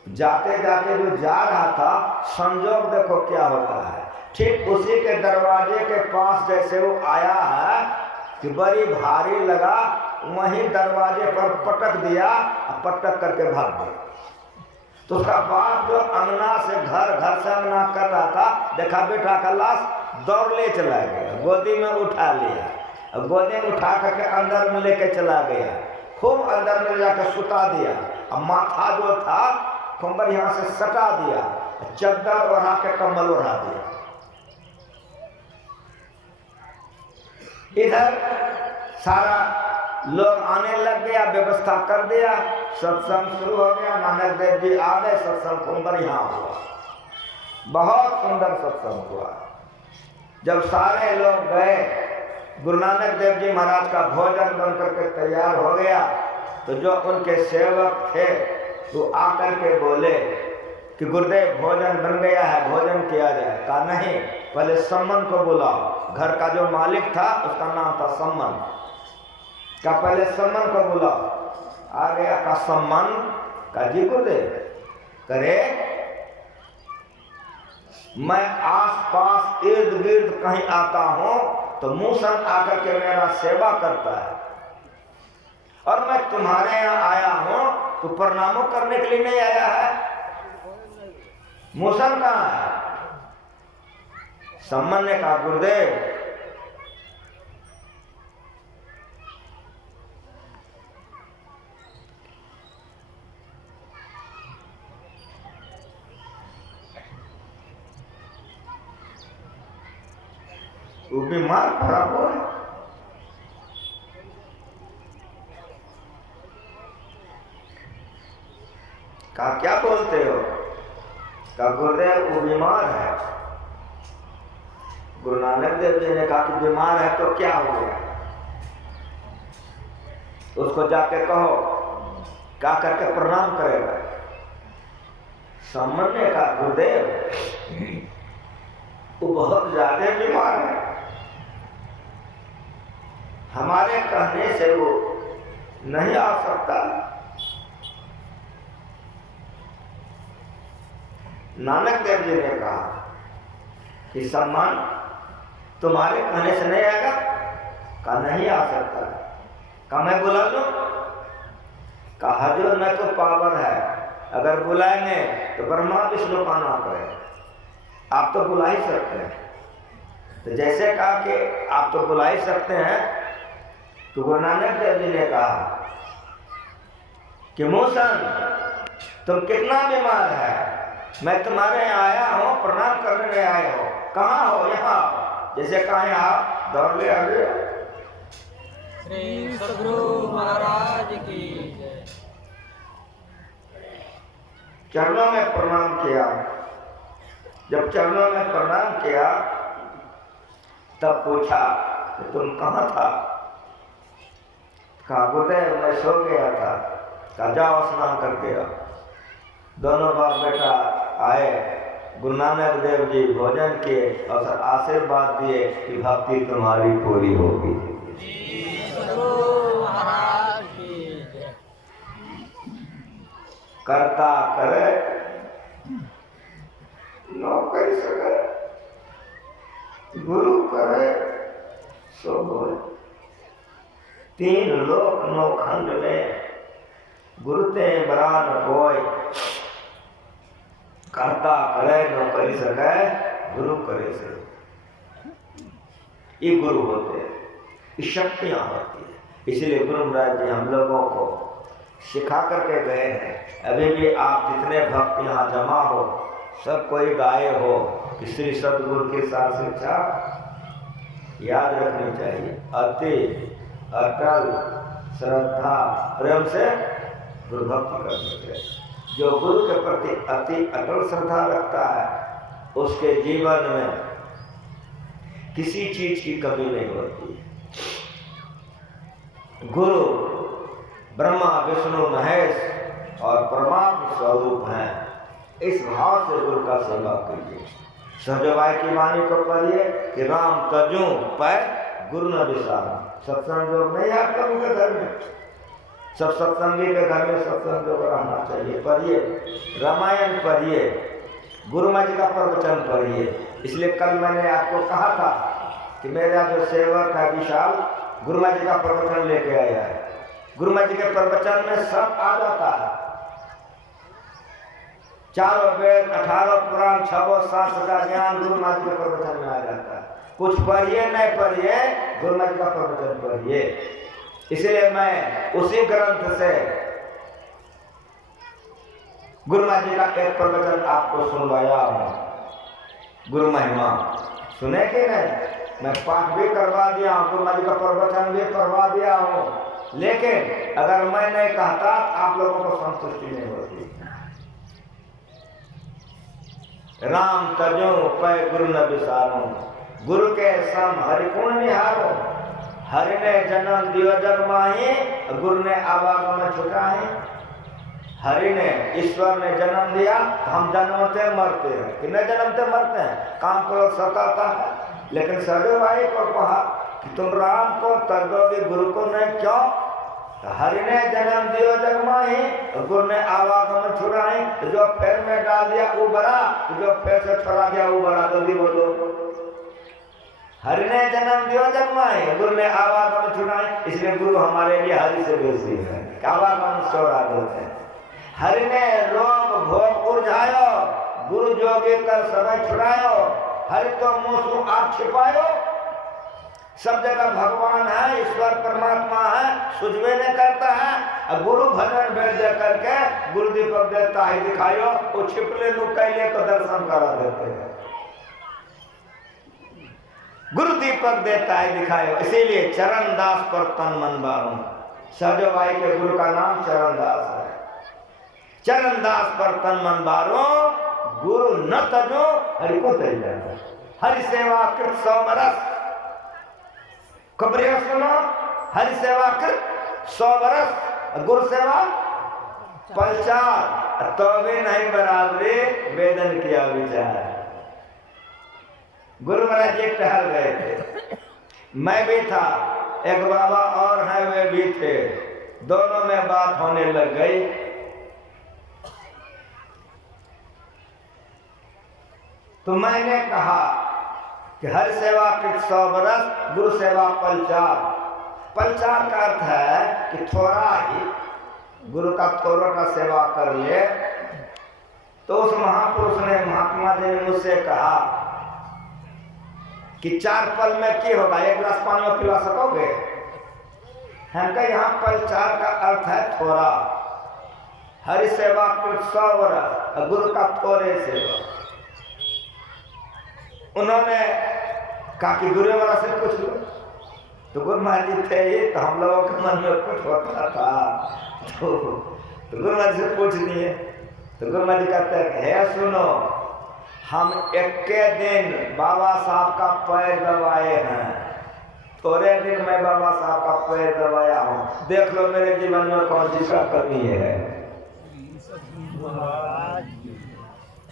जाते जाते जो जा रहा था, संजोग देखो क्या होता है। ठीक उसी के दरवाजे के पास जैसे वो आया है कि बड़ी भारी लगा, वहीं दरवाजे पर पटक दिया, पटक करके भाग गया। तो उसका बाप जो अंगना से घर से अंगना कर रहा था, देखा बेटा का लाश, दौड़ ले चला गया, गोदी में उठा लिया। गोदी में उठा करके अंदर में लेके चला गया, खूब अंदर में जाकर सुता दिया। अब माथा जो था कंबल यहाँ से सटा दिया, चद्दर ओढ़ा के कम्बल ओढ़ा दिया। इधर सारा लोग आने लग गया, व्यवस्था कर दिया, सत्संग शुरू हो गया। नानक देव जी आ गए, सत्संग कुंबर यहाँ हुआ, बहुत सुंदर सत्संग हुआ। जब सारे लोग गए, गुरु नानक देव जी महाराज का भोजन बन करके तैयार हो गया, तो जो उनके सेवक थे तो आकर के बोले कि गुरुदेव भोजन बन गया है, भोजन किया जाए। कहा नहीं, पहले सम्मन को बुलाओ। घर का जो मालिक था उसका नाम था सम्मन। का पहले सम्मन को बुलाओ। आ गया का सम्मन, का जी गुरुदेव करे, मैं आस पास इर्द गिर्द कहीं आता हूं तो मूसन आकर के मेरा सेवा करता है, और मैं तुम्हारे यहाँ आया हूं तो प्रणामों करने के लिए नहीं आया है। मूसन कहाँ है? सम्मन ने कहा गुरुदेव वो बीमार पड़ा हुआ है। कहा क्या बोलते हो? कहा गुरुदेव वो बीमार है। गुरु नानक देव जी ने कहा कि बीमार है तो क्या हो गया? उसको जाके कहो, क्या करके प्रणाम करेगा। सम्मन ने कहा गुरुदेव वो बहुत ज्यादा बीमार है, हमारे कहने से वो नहीं आ सकता। नानक देव जी ने कहा कि सम्मान तुम्हारे कहने से नहीं आएगा? कहा नहीं आ सकता। कहा मैं बुला लूं? कहा हजूर में तो पावर है, अगर बुलाएंगे तो ब्रह्मा विष्णु का नाम पड़ेगा, आप तो बुला ही सकते हैं। तो जैसे कहा कि आप तो बुला ही सकते हैं, तो गुरु नानक देव जी ने कहा कि मूसन तुम कितना बीमार है, मैं तुम्हारे यहाँ आया हूँ, प्रणाम करने नहीं आए हो, कहाँ हो? यहाँ। जैसे कहा यहाँ दौड़ ले आगे। श्री सद्गुरु महाराज की जय। चरणों में प्रणाम किया। जब चरणों में प्रणाम किया तब पूछा कि तुम कहाँ था? कहा गुरुदेव मैं सो गया था। कहा जाओ स्नान करके आओ। दोनों बाप बेटा आए, गुरु नानक देव जी भोजन किए और आशीर्वाद दिए कि भक्ति तुम्हारी पूरी होगी। सद्गुरु महाराज की जय। करता करे नौकरी से करे, गुरु करे सो बोल। तीन लोक नौखंड में गुरुते बरान कोई, करता करे नौकरी से करे, गुरु करे से। ये गुरु होते हैं, ये शक्तियां होती है। इसलिए गुरु महाराज जी हम लोगों को सिखा करके गए हैं। अभी भी आप जितने भक्त यहाँ जमा हो, सब कोई गाए हो कि श्री सद्गुरु की सार शिक्षा याद रखनी चाहिए। अति अटल श्रद्धा प्रेम से गुरु भक्ति करनी चाहिए। जो गुरु के प्रति अति अटल श्रद्धा रखता है, उसके जीवन में किसी चीज की कमी नहीं होती। गुरु ब्रह्मा विष्णु महेश और परमात्मा स्वरूप हैं। इस भाव से गुरु का सेवा कीजिए। सहजवाई की वाणी को पढ़िए कि राम तजू पर गुरु न विसारा। सत्संग योग नहीं आप लोगों के घर में, सब सत्संगी के घर में सत्संग योग रहना चाहिए। पढ़िए, रामायण पढ़िए, गुरु माँ जी का प्रवचन पढ़िए। इसलिए कल मैंने आपको कहा था कि मेरा जो सेवक है विशाल, गुरु माँ जी का प्रवचन लेके आया है। गुरु माँ जी के प्रवचन में सब आ जाता है, चारों वेद, 18 पुराण, 6 शास्त्र का ज्ञान गुरु माँ जी के प्रवचन में आ जाता है। कुछ पढ़िए नहीं पढ़िए, गुरु माँ जी का प्रवचन पढ़िए। इसलिए मैं उसी ग्रंथ से गुरु माँ जी का एक प्रवचन आपको सुनवाया हूँ। गुरु महिमा सुने कि नहीं? मैं पाठ भी करवा दिया हूँ, गुरु माँ जी का प्रवचन भी करवा दिया हूँ। लेकिन अगर मैं नहीं कहता, आप लोगों को संतुष्टि नहीं होती। राम तजो पै गुरु न विसारो, गुरु के सम हरिपुण निहारो। हरि ने जन्म दियो जग माही, गुरु ने आवागमन छुटाए। हरि ने, ईश्वर ने जन्म दिया तो हम जन्मते मरते हैं कि नहीं जन्मते मरते हैं। काम क्रोध सताता है, लेकिन सहजवाई को कहा कि तुम राम को तर दोगे, गुरु को नहीं। क्यों? तो हरि ने जन्म दियो जग माही, गुरु ने आवागमन छुड़ाई। तो जो फेर में डाल दिया वो बड़ा, जो फेर से छोड़ा दिया वो बड़ा। जल्दी बोलो। हरि ने जन्म दियो जग माही, गुरु ने आवागमन छुड़ाई। इसलिए गुरु हमारे लिए हरि से बेसी है, आवागमन छोड़ा देते हैं। हरि ने रोग भोग उर्झायो, गुरु जोगी कर समय छुड़ायो। हरि तो मुँह आप छिपायो। सब जगह भगवान है, ईश्वर परमात्मा है, सुझवे नहीं करता है। अब गुरु भजन भेज दे करके गुरु दीपक देता है दिखायो, वो छिपले लुकैले को दर्शन करा देते हैं। गुरु दीपक देता है दिखायो। इसीलिए चरण दास पर तन मन बारू। सहजवाई के गुरु का नाम चरण दास है। चरण दास पर तन मन बारो, गुरु न तजो हरि को तज जाए। हरि सेवा कृत 100 बरस। खबरिया सुनो, हरि सेवा कृत 100 बरस, गुरु सेवा पलचार। तो भी नहीं बराबरी वेदन किया विचार। गुरु महाराज जी टहल गए थे, मैं भी था, एक बाबा और है वे भी थे। दोनों में बात होने लग गई। तो मैंने कहा कि हर सेवा कृत 100 बरस, गुरु सेवा पलचार। पलचार का अर्थ है कि थोड़ा ही, गुरु का थोड़ा का सेवा कर ले। तो उस महापुरुष ने, महात्मा जी ने मुझसे कहा कि 4 पल में क्या होगा, 1 गिलास पानी में पिला सकोगे? हम कहा यहाँ पलचार का अर्थ है थोड़ा। हरि सेवा कृत 100 बरस, गुरु का थोड़े सेवा। उन्होंने कहा कि गुरु महाराज से पूछ लो। तो गुरु महाराज जी थे ही, तो हम लोगों के मन में कुछ होता था, तो गुरु महाराज से पूछ लिए। तो गुरु महाराज जी कहते हैं, हे सुनो, हम 1 दिन बाबा साहब का पैर दबाए हैं। थोड़े दिन मैं बाबा साहब का पैर दबाया हूँ। देख लो मेरे जीवन में कौन सी का कमी है।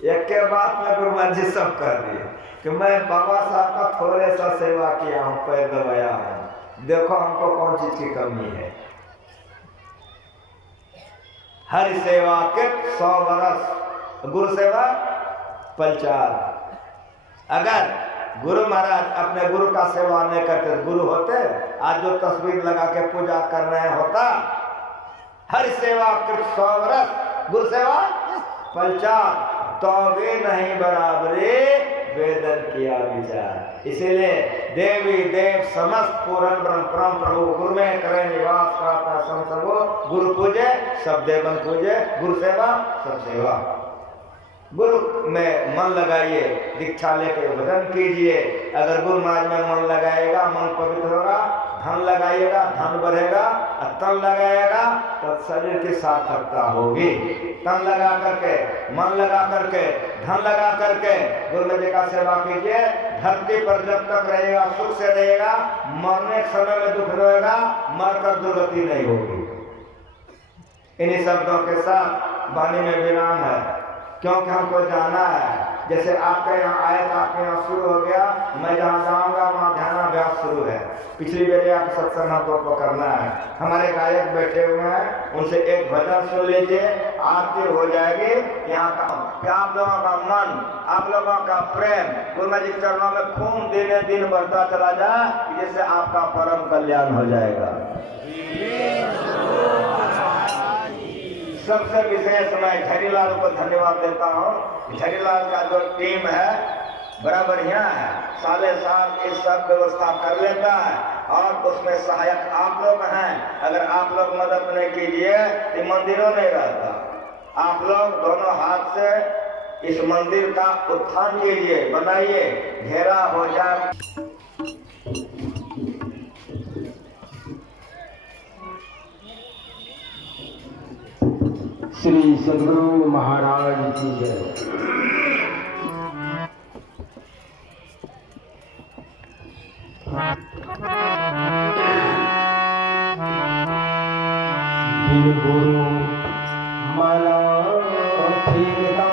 एक के बाद में गुरु महाराज जी सब कर दिए कि मैं बाबा साहब का थोड़े सा सेवा किया हूँ, पैर दबाया हूँ। देखो हमको कौन चीज की कमी है। हरि सेवा कृत 100 वर्ष, गुरु सेवा पलचार। अगर गुरु महाराज अपने गुरु का सेवा नहीं करते, गुरु होते आज जो तस्वीर लगा के पूजा कर रहे होता। हरि सेवा कृत 100 वर्ष, गुरु सेवा पलचार, तो भी नहीं बराबरी वेदन किया विचार। इसीलिए देवी देव समस्त पूर्ण ब्रह्म परम प्रभु गुरु में करें निवास, प्रार्थना संसर्गो, गुरु पूजे सब देवन पूजे, गुरु सेवा सब सेवा। गुरु में मन लगाइए, दीक्षा लेके भजन कीजिए। अगर गुरु महाराज में मन लगाएगा, मन पवित्र होगा। धन लगाइएगा, धन बढ़ेगा। और तन लगाएगा तो शरीर की सार्थकता होगी। तन लगा करके, मन लगा करके, धन लगा करके गुरु महाराज का सेवा कीजिए। धरती पर जब तक रहेगा सुख से रहेगा, मरने के समय में दुख रहेगा, मरकर दुर्गति नहीं होगी। इन्हीं शब्दों के साथ वाणी में विराम है, क्योंकि हमको जाना है। जैसे आपके यहाँ आए तो आपके यहाँ शुरू हो गया, मैं जहाँ जाऊँगा वहाँ ध्यानाभ्यास शुरू है। पिछली बार आप सत्संग हमको करना है। हमारे गायक बैठे हुए हैं, उनसे एक भजन सुन लीजिए, आरती हो जाएगी। यहाँ का आप लोगों का मन, आप लोगों का प्रेम गुरु महाराज के चरणों में खून दिने दिन बढ़ता चला जाए, जिससे आपका परम कल्याण हो जाएगा। सबसे विशेष मैं झरीलाल को धन्यवाद देता हूँ। झरीलाल का जो टीम है बड़ा बढ़िया है, साले साल ये सब व्यवस्था कर लेता है और उसमें सहायक आप लोग हैं। अगर आप लोग मदद नहीं कीजिए तो मंदिरों नहीं रहता। आप लोग दोनों हाथ से इस मंदिर का उत्थान कीजिए, बनाइए, घेरा हो जाए। श्री सद्गुरु महाराज की जय। बिन गुरु मना फिरता,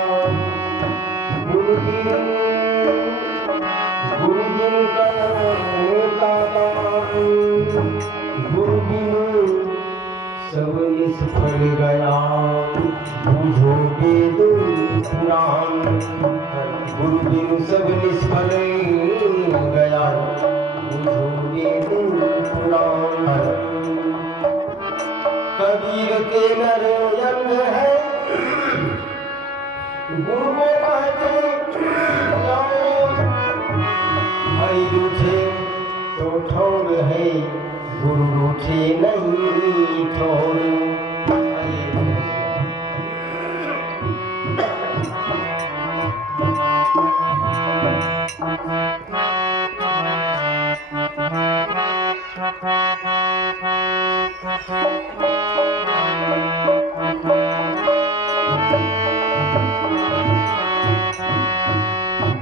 गुरु बिन गुरु बिन सब निष्फल गया, बुझो वेद पुराण। गुरु बिन सब निष्फल गया, बुझो वेद पुराण। कबीर के नर अंग है, गुरु को कहते जाओ। हरि रूठे तो ठौर है, गुरु रूठे नहीं ठौर।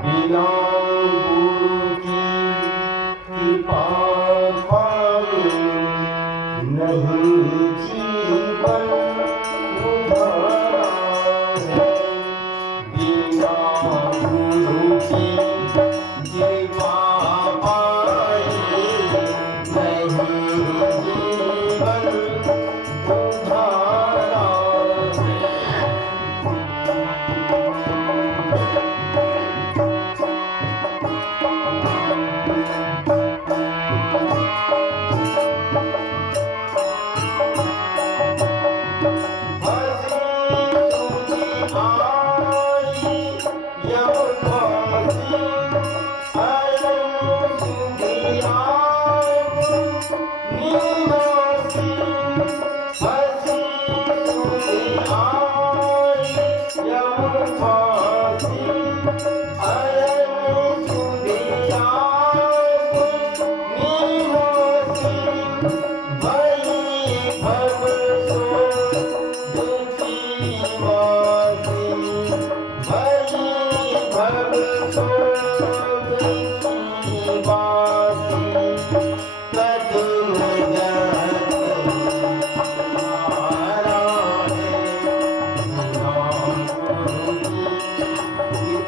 बिना गुरु की कृपा पाए नहीं जीवन उधारा है। बिना गुरु की कृपा पाए नहीं जीवन उधारा है।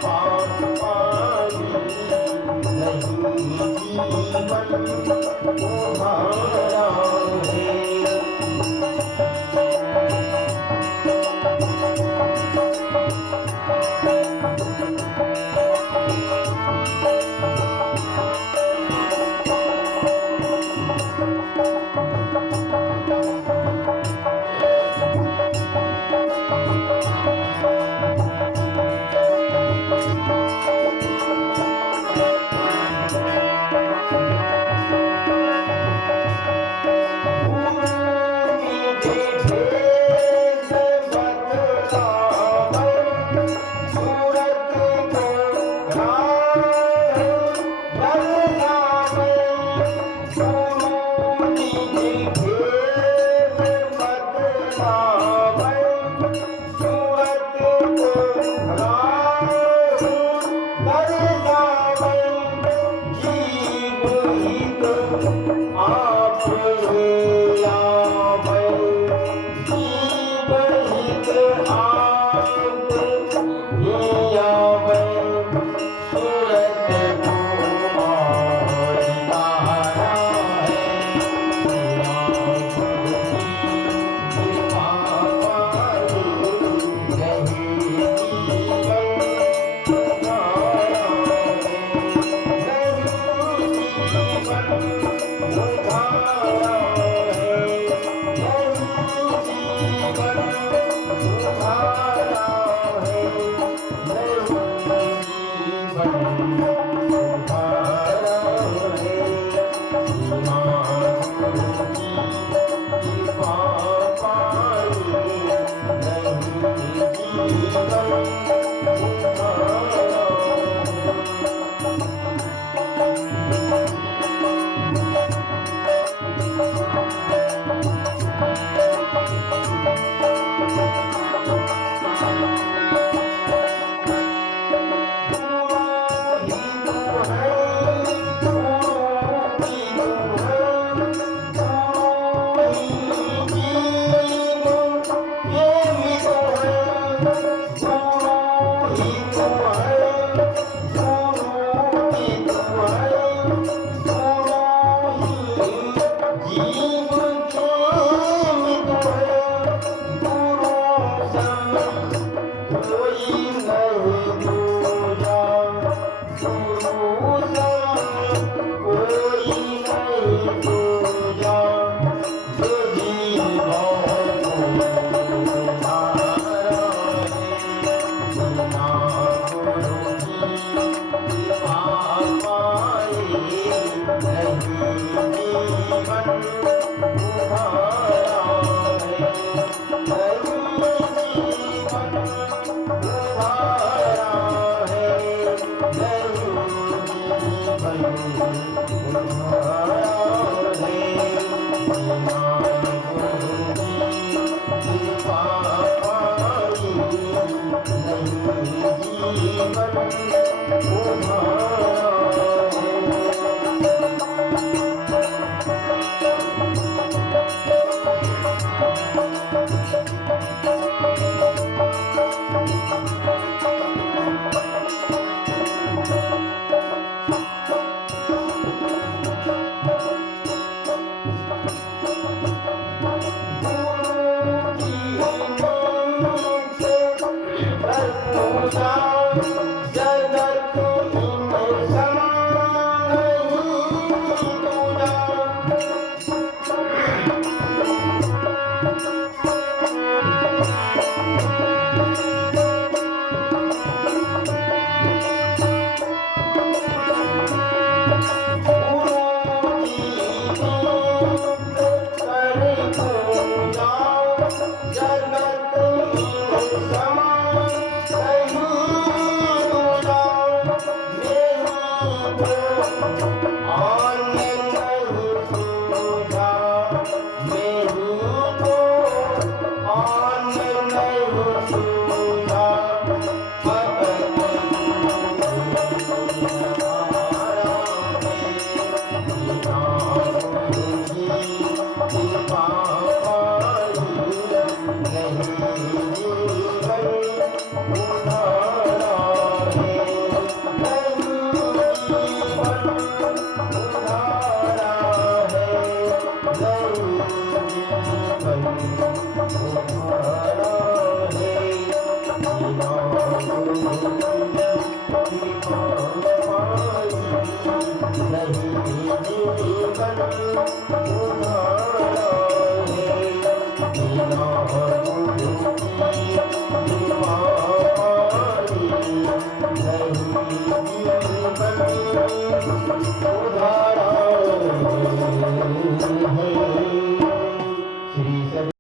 Bye. नहीं